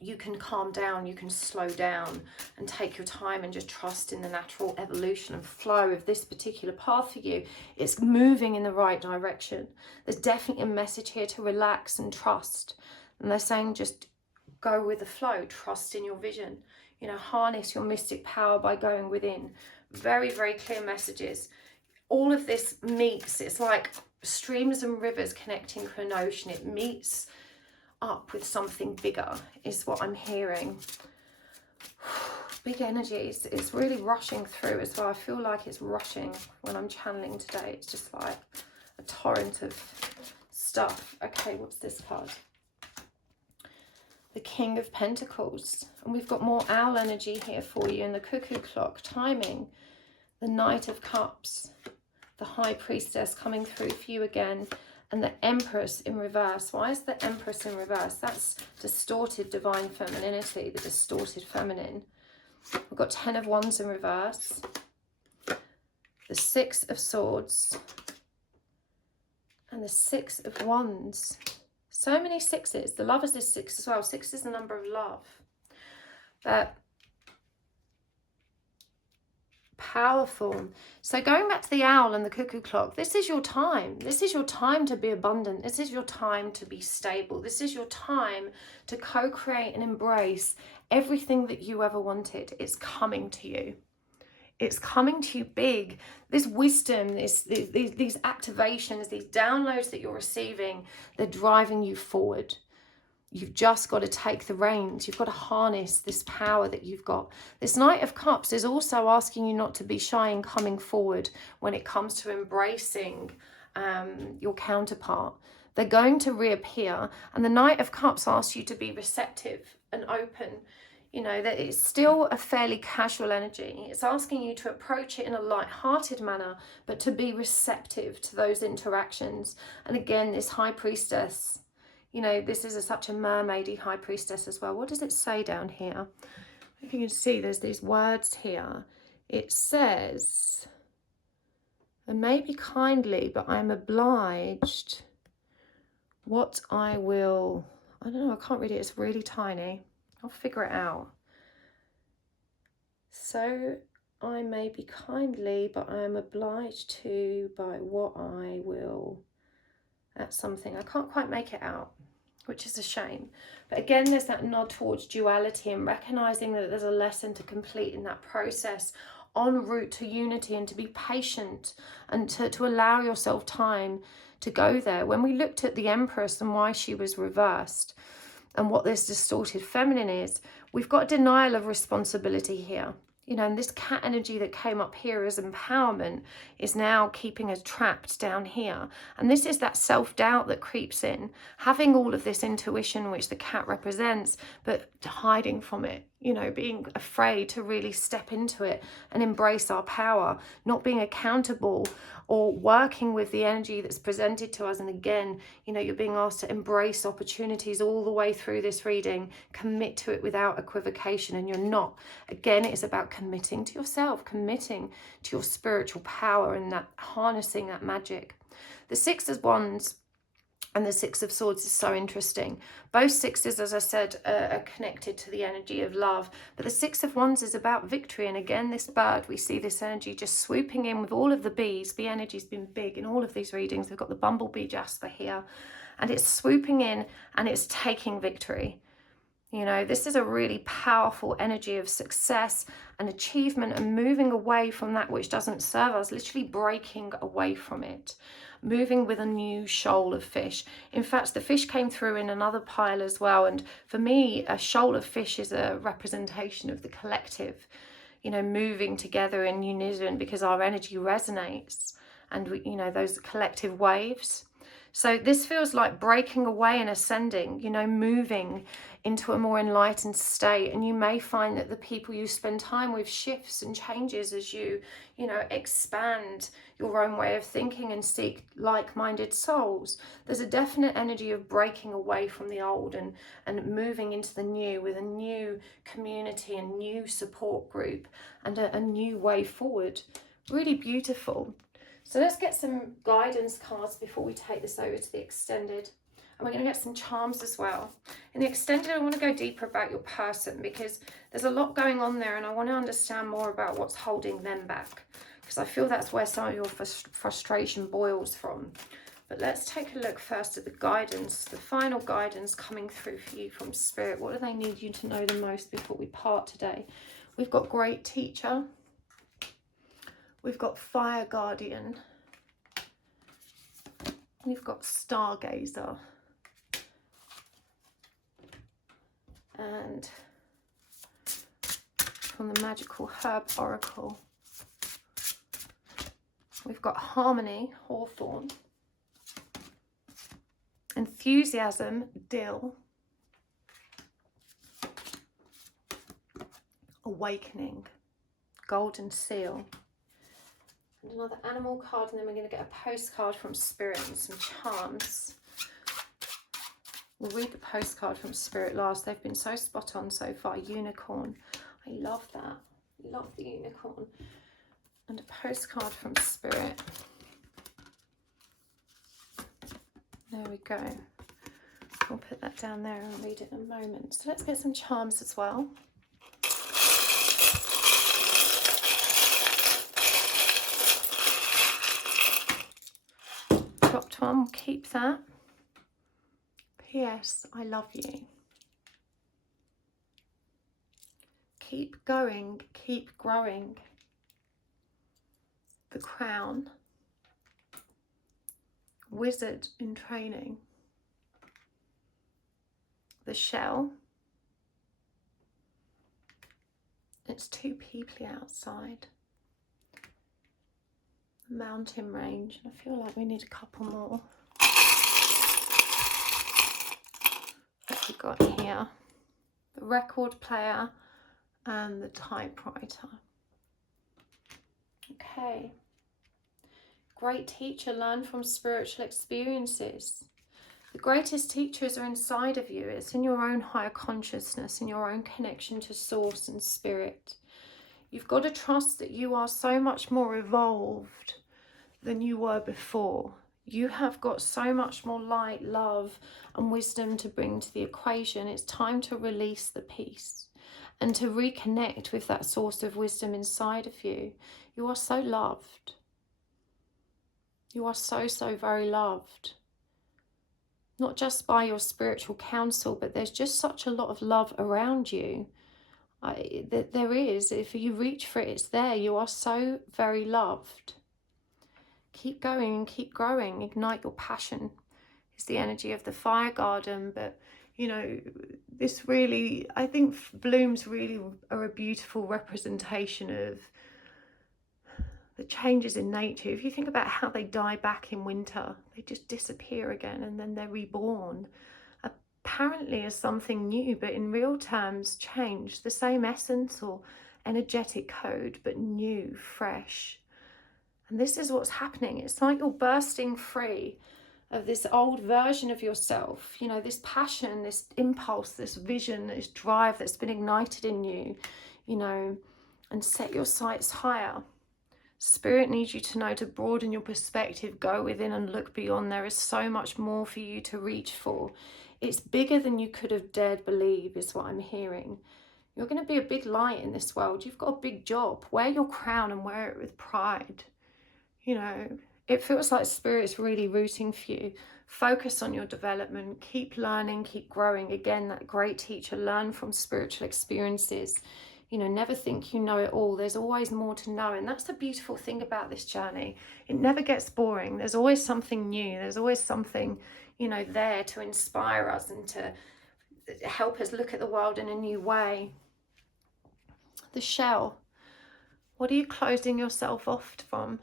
you can calm down, you can slow down and take your time and just trust in the natural evolution and flow of this particular path for you. It's moving in the right direction. There's definitely a message here to relax and trust. And they're saying just go with the flow, trust in your vision, you know, harness your mystic power by going within. Very, very clear messages. All of this meets, it's like streams and rivers connecting to an ocean. It meets up with something bigger is what I'm hearing. Big energies. It's really rushing through as well. I feel like it's rushing when I'm channeling today. It's just like a torrent of stuff. Okay, what's this card? The King of Pentacles. And we've got more owl energy here for you in the cuckoo clock timing. The Knight of Cups. The High Priestess coming through for you again. And the Empress in reverse. Why is the Empress in reverse? That's distorted divine femininity, the distorted feminine. We've got 10 of Wands in reverse. The 6 of Swords. And the 6 of Wands. So many sixes. The Lovers is 6 as well. 6 is the number of love. But powerful. So going back to the owl and the cuckoo clock, this is your time. This is your time to be abundant. This is your time to be stable. This is your time to co-create and embrace everything that you ever wanted. It's coming to you. It's coming to you big. This wisdom, these activations, these downloads that you're receiving, they're driving you forward. You've just got to take the reins. You've got to harness this power that you've got. This Knight of Cups is also asking you not to be shy in coming forward when it comes to embracing your counterpart. They're going to reappear. And the Knight of Cups asks you to be receptive and open. You know, that it's still a fairly casual energy. It's asking you to approach it in a light-hearted manner, but to be receptive to those interactions. And again, this High Priestess, you know, this is such a mermaidy High Priestess as well. What does it say down here? If you can see, there's these words here. It says, and maybe kindly, but I'm obliged what I will, I don't know, I can't read it. It's really tiny. I'll figure it out. So I may be kindly, but I am obliged to by what I will. That's something. I can't quite make it out, which is a shame. But again, there's that nod towards duality and recognizing that there's a lesson to complete in that process en route to unity, and to be patient and to allow yourself time to go there. When we looked at the Empress and why she was reversed and what this distorted feminine is, we've got denial of responsibility here. You know, and this cat energy that came up here as empowerment is now keeping us trapped down here. And this is that self-doubt that creeps in, having all of this intuition, which the cat represents, but hiding from it, you know, being afraid to really step into it and embrace our power, not being accountable or working with the energy that's presented to us. And again, you know, you're being asked to embrace opportunities all the way through this reading, commit to it without equivocation, and you're not. Again, it's about committing to yourself, committing to your spiritual power and that harnessing that magic. The 6 of Wands and the 6 of Swords is so interesting. Both sixes, as I said, are connected to the energy of love. But the 6 of Wands is about victory. And again, this bird, we see this energy just swooping in with all of the bees. The energy's been big in all of these readings. We've got the bumblebee jasper here. And it's swooping in and it's taking victory. You know, this is a really powerful energy of success and achievement and moving away from that which doesn't serve us, literally breaking away from it, moving with a new shoal of fish. In fact, the fish came through in another pile as well. And for me, a shoal of fish is a representation of the collective, you know, moving together in unison because our energy resonates and, we, you know, those collective waves. So this feels like breaking away and ascending, you know, moving into a more enlightened state. And you may find that the people you spend time with shifts and changes as you, you know, expand your own way of thinking and seek like-minded souls. There's a definite energy of breaking away from the old and moving into the new with a new community and new support group and a new way forward. Really beautiful. So let's get some guidance cards before we take this over to the extended. And we're going to get some charms as well. In the extended, I want to go deeper about your person, because there's a lot going on there and I want to understand more about what's holding them back, because I feel that's where some of your frustration boils from. But let's take a look first at the guidance, the final guidance coming through for you from Spirit. What do they need you to know the most before we part today? We've got Great Teacher. We've got Fire Guardian. We've got Stargazer. And from the Magickal Herb Oracle, we've got Harmony, Hawthorn. Enthusiasm, Dill. Awakening, Golden Seal. And another animal card, and then we're going to get a postcard from Spirit and some charms. We'll read the postcard from Spirit last. They've been so spot on so far. Unicorn. I love that. Love the unicorn. And a postcard from Spirit. There we go. We'll put that down there and read it in a moment. So let's get some charms as well. Dropped one, we'll keep that. P.S. I love you. Keep going, keep growing. The Crown. Wizard in Training. The Shell. It's too peoply outside. Mountain Range. I feel like we need a couple more. What have we got here? The Record Player and the Typewriter. Okay. Great Teacher, learn from spiritual experiences. The greatest teachers are inside of you. It's in your own higher consciousness, in your own connection to Source and Spirit. You've got to trust that you are so much more evolved than you were before. You have got so much more light, love, and wisdom to bring to the equation. It's time to release the peace and to reconnect with that source of wisdom inside of you. You are so loved. You are so, so very loved. Not just by your spiritual counsel, but there's just such a lot of love around you. There is. If you reach for it, it's there. You are so very loved. Keep going and keep growing. Ignite your passion. It's the energy of the Fire Garden. But, you know, this really, I think blooms really are a beautiful representation of the changes in nature. If you think about how they die back in winter, they just disappear again and then they're reborn. Apparently as something new, but in real terms changed. The same essence or energetic code, but new, fresh. And this is what's happening. It's like you're bursting free of this old version of yourself. You know, this passion, this impulse, this vision, this drive that's been ignited in you, you know, and set your sights higher. Spirit needs you to know to broaden your perspective, go within and look beyond. There is so much more for you to reach for. It's bigger than you could have dared believe, is what I'm hearing. You're going to be a big light in this world. You've got a big job. Wear your crown and wear it with pride. You know, it feels like Spirit's really rooting for you. Focus on your development. Keep learning, keep growing. Again, that great teacher, learn from spiritual experiences. You know, never think you know it all. There's always more to know. And that's the beautiful thing about this journey. It never gets boring. There's always something new. There's always something, you know, there to inspire us and to help us look at the world in a new way. The Shell. What are you closing yourself off from?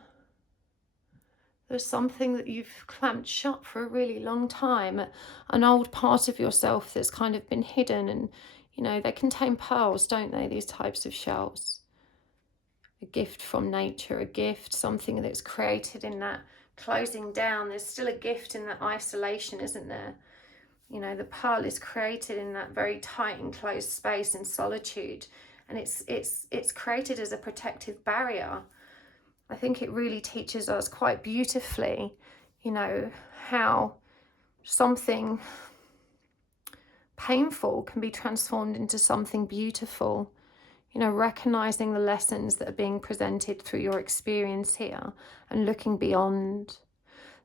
There's something that you've clamped shut for a really long time. An old part of yourself that's kind of been hidden. And you know, they contain pearls, don't they, these types of shells? A gift from nature, a gift, something that's created in that closing down. There's still a gift in that isolation, isn't there? You know, the pearl is created in that very tight enclosed space in solitude. And it's created as a protective barrier. I think it really teaches us quite beautifully, you know, how something painful can be transformed into something beautiful. You know, recognizing the lessons that are being presented through your experience here and looking beyond.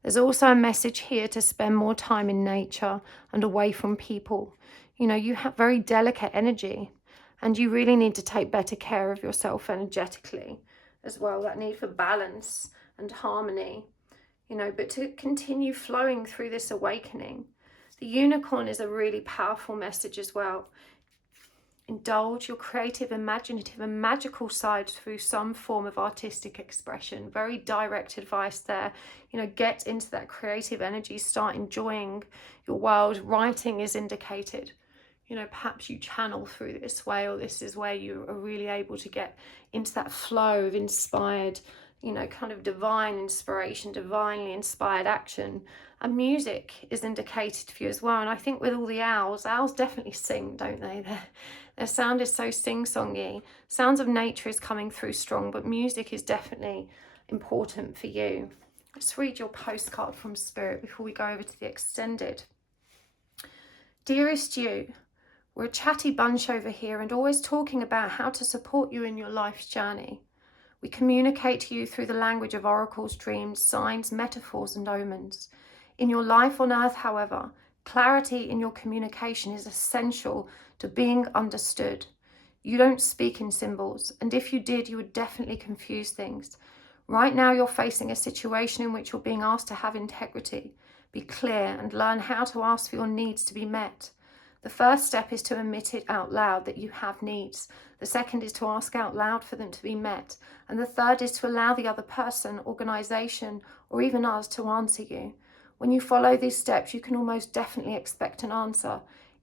There's also a message here to spend more time in nature and away from people. You know, you have very delicate energy and you really need to take better care of yourself energetically as well. That need for balance and harmony, you know, but to continue flowing through this awakening. The unicorn is a really powerful message as well. Indulge your creative, imaginative and magical side through some form of artistic expression. Very direct advice there. You know, get into that creative energy, start enjoying your world. Writing is indicated. You know, perhaps you channel through this way, or this is where you are really able to get into that flow of inspired, you know, kind of divine inspiration, divinely inspired action. And music is indicated for you as well. And I think with all the owls definitely sing, don't they? Their sound is so sing-songy. Sounds of nature is coming through strong, but music is definitely important for you. Let's read your postcard from Spirit before we go over to the extended. Dearest you, we're a chatty bunch over here and always talking about how to support you in your life's journey. We communicate to you through the language of oracles, dreams, signs, metaphors and omens. In your life on earth, however, clarity in your communication is essential to being understood. You don't speak in symbols, and if you did, you would definitely confuse things. Right now, you're facing a situation in which you're being asked to have integrity, be clear, and learn how to ask for your needs to be met. The first step is to admit it out loud that you have needs. The second is to ask out loud for them to be met. And the third is to allow the other person, organisation, or even us to answer you. When you follow these steps, you can almost definitely expect an answer.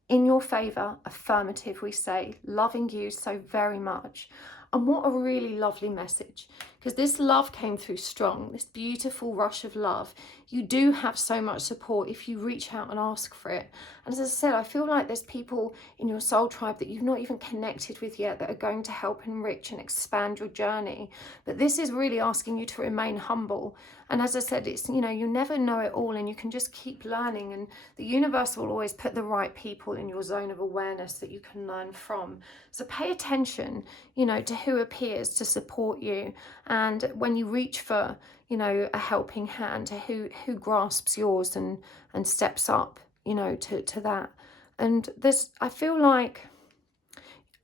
In your favour, affirmative, we say, loving you so very much. And what a really lovely message, because this love came through strong, this beautiful rush of love. You do have so much support if you reach out and ask for it. And as I said, I feel like there's people in your soul tribe that you've not even connected with yet that are going to help enrich and expand your journey. But this is really asking you to remain humble. And as I said, it's, you know, you never know it all and you can just keep learning. And the universe will always put the right people in your zone of awareness that you can learn from. So pay attention, you know, to who appears to support you. And when you reach for, you know, a helping hand, to who grasps yours and steps up, you know, to that. And there's, I feel like,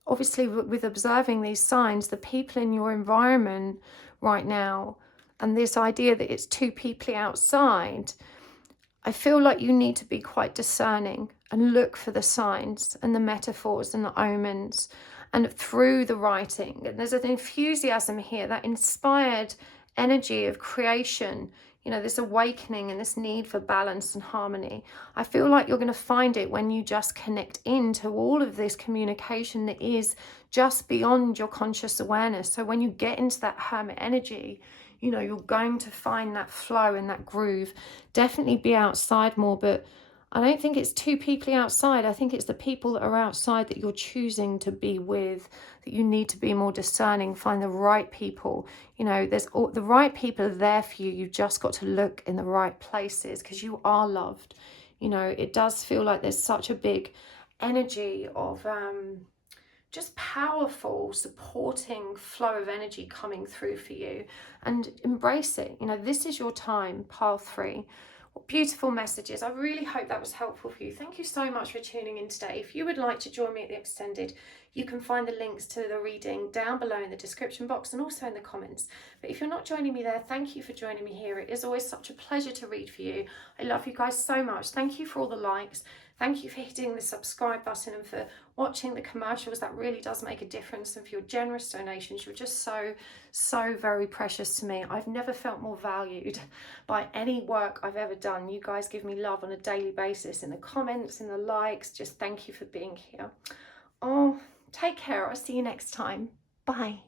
obviously with observing these signs, the people in your environment right now, and this idea that it's too peoply outside, I feel like you need to be quite discerning and look for the signs and the metaphors and the omens, and through the writing. And there's an enthusiasm here, that inspired energy of creation, you know, this awakening and this need for balance and harmony. I feel like you're going to find it when you just connect into all of this communication that is just beyond your conscious awareness. So when you get into that hermit energy, you know, you're going to find that flow and that groove. Definitely be outside more, but I don't think it's too peoply outside. I think it's the people that are outside that you're choosing to be with, that you need to be more discerning, find the right people. You know, the right people are there for you. You've just got to look in the right places because you are loved. You know, it does feel like there's such a big energy of just powerful, supporting flow of energy coming through for you, and embrace it. You know, this is your time, pile 3. What beautiful messages. I really hope that was helpful for you. Thank you so much for tuning in today. If you would like to join me at the extended, you can find the links to the reading down below in the description box and also in the comments. But if you're not joining me there, thank you for joining me here. It is always such a pleasure to read for you. I love you guys so much. Thank you for all the likes. Thank you for hitting the subscribe button and for watching the commercials. That really does make a difference. And for your generous donations, you're just so very precious to me. I've never felt more valued by any work I've ever done. You guys give me love on a daily basis in the comments, in the likes. Just thank you for being here. Oh, take care. I'll see you next time. Bye.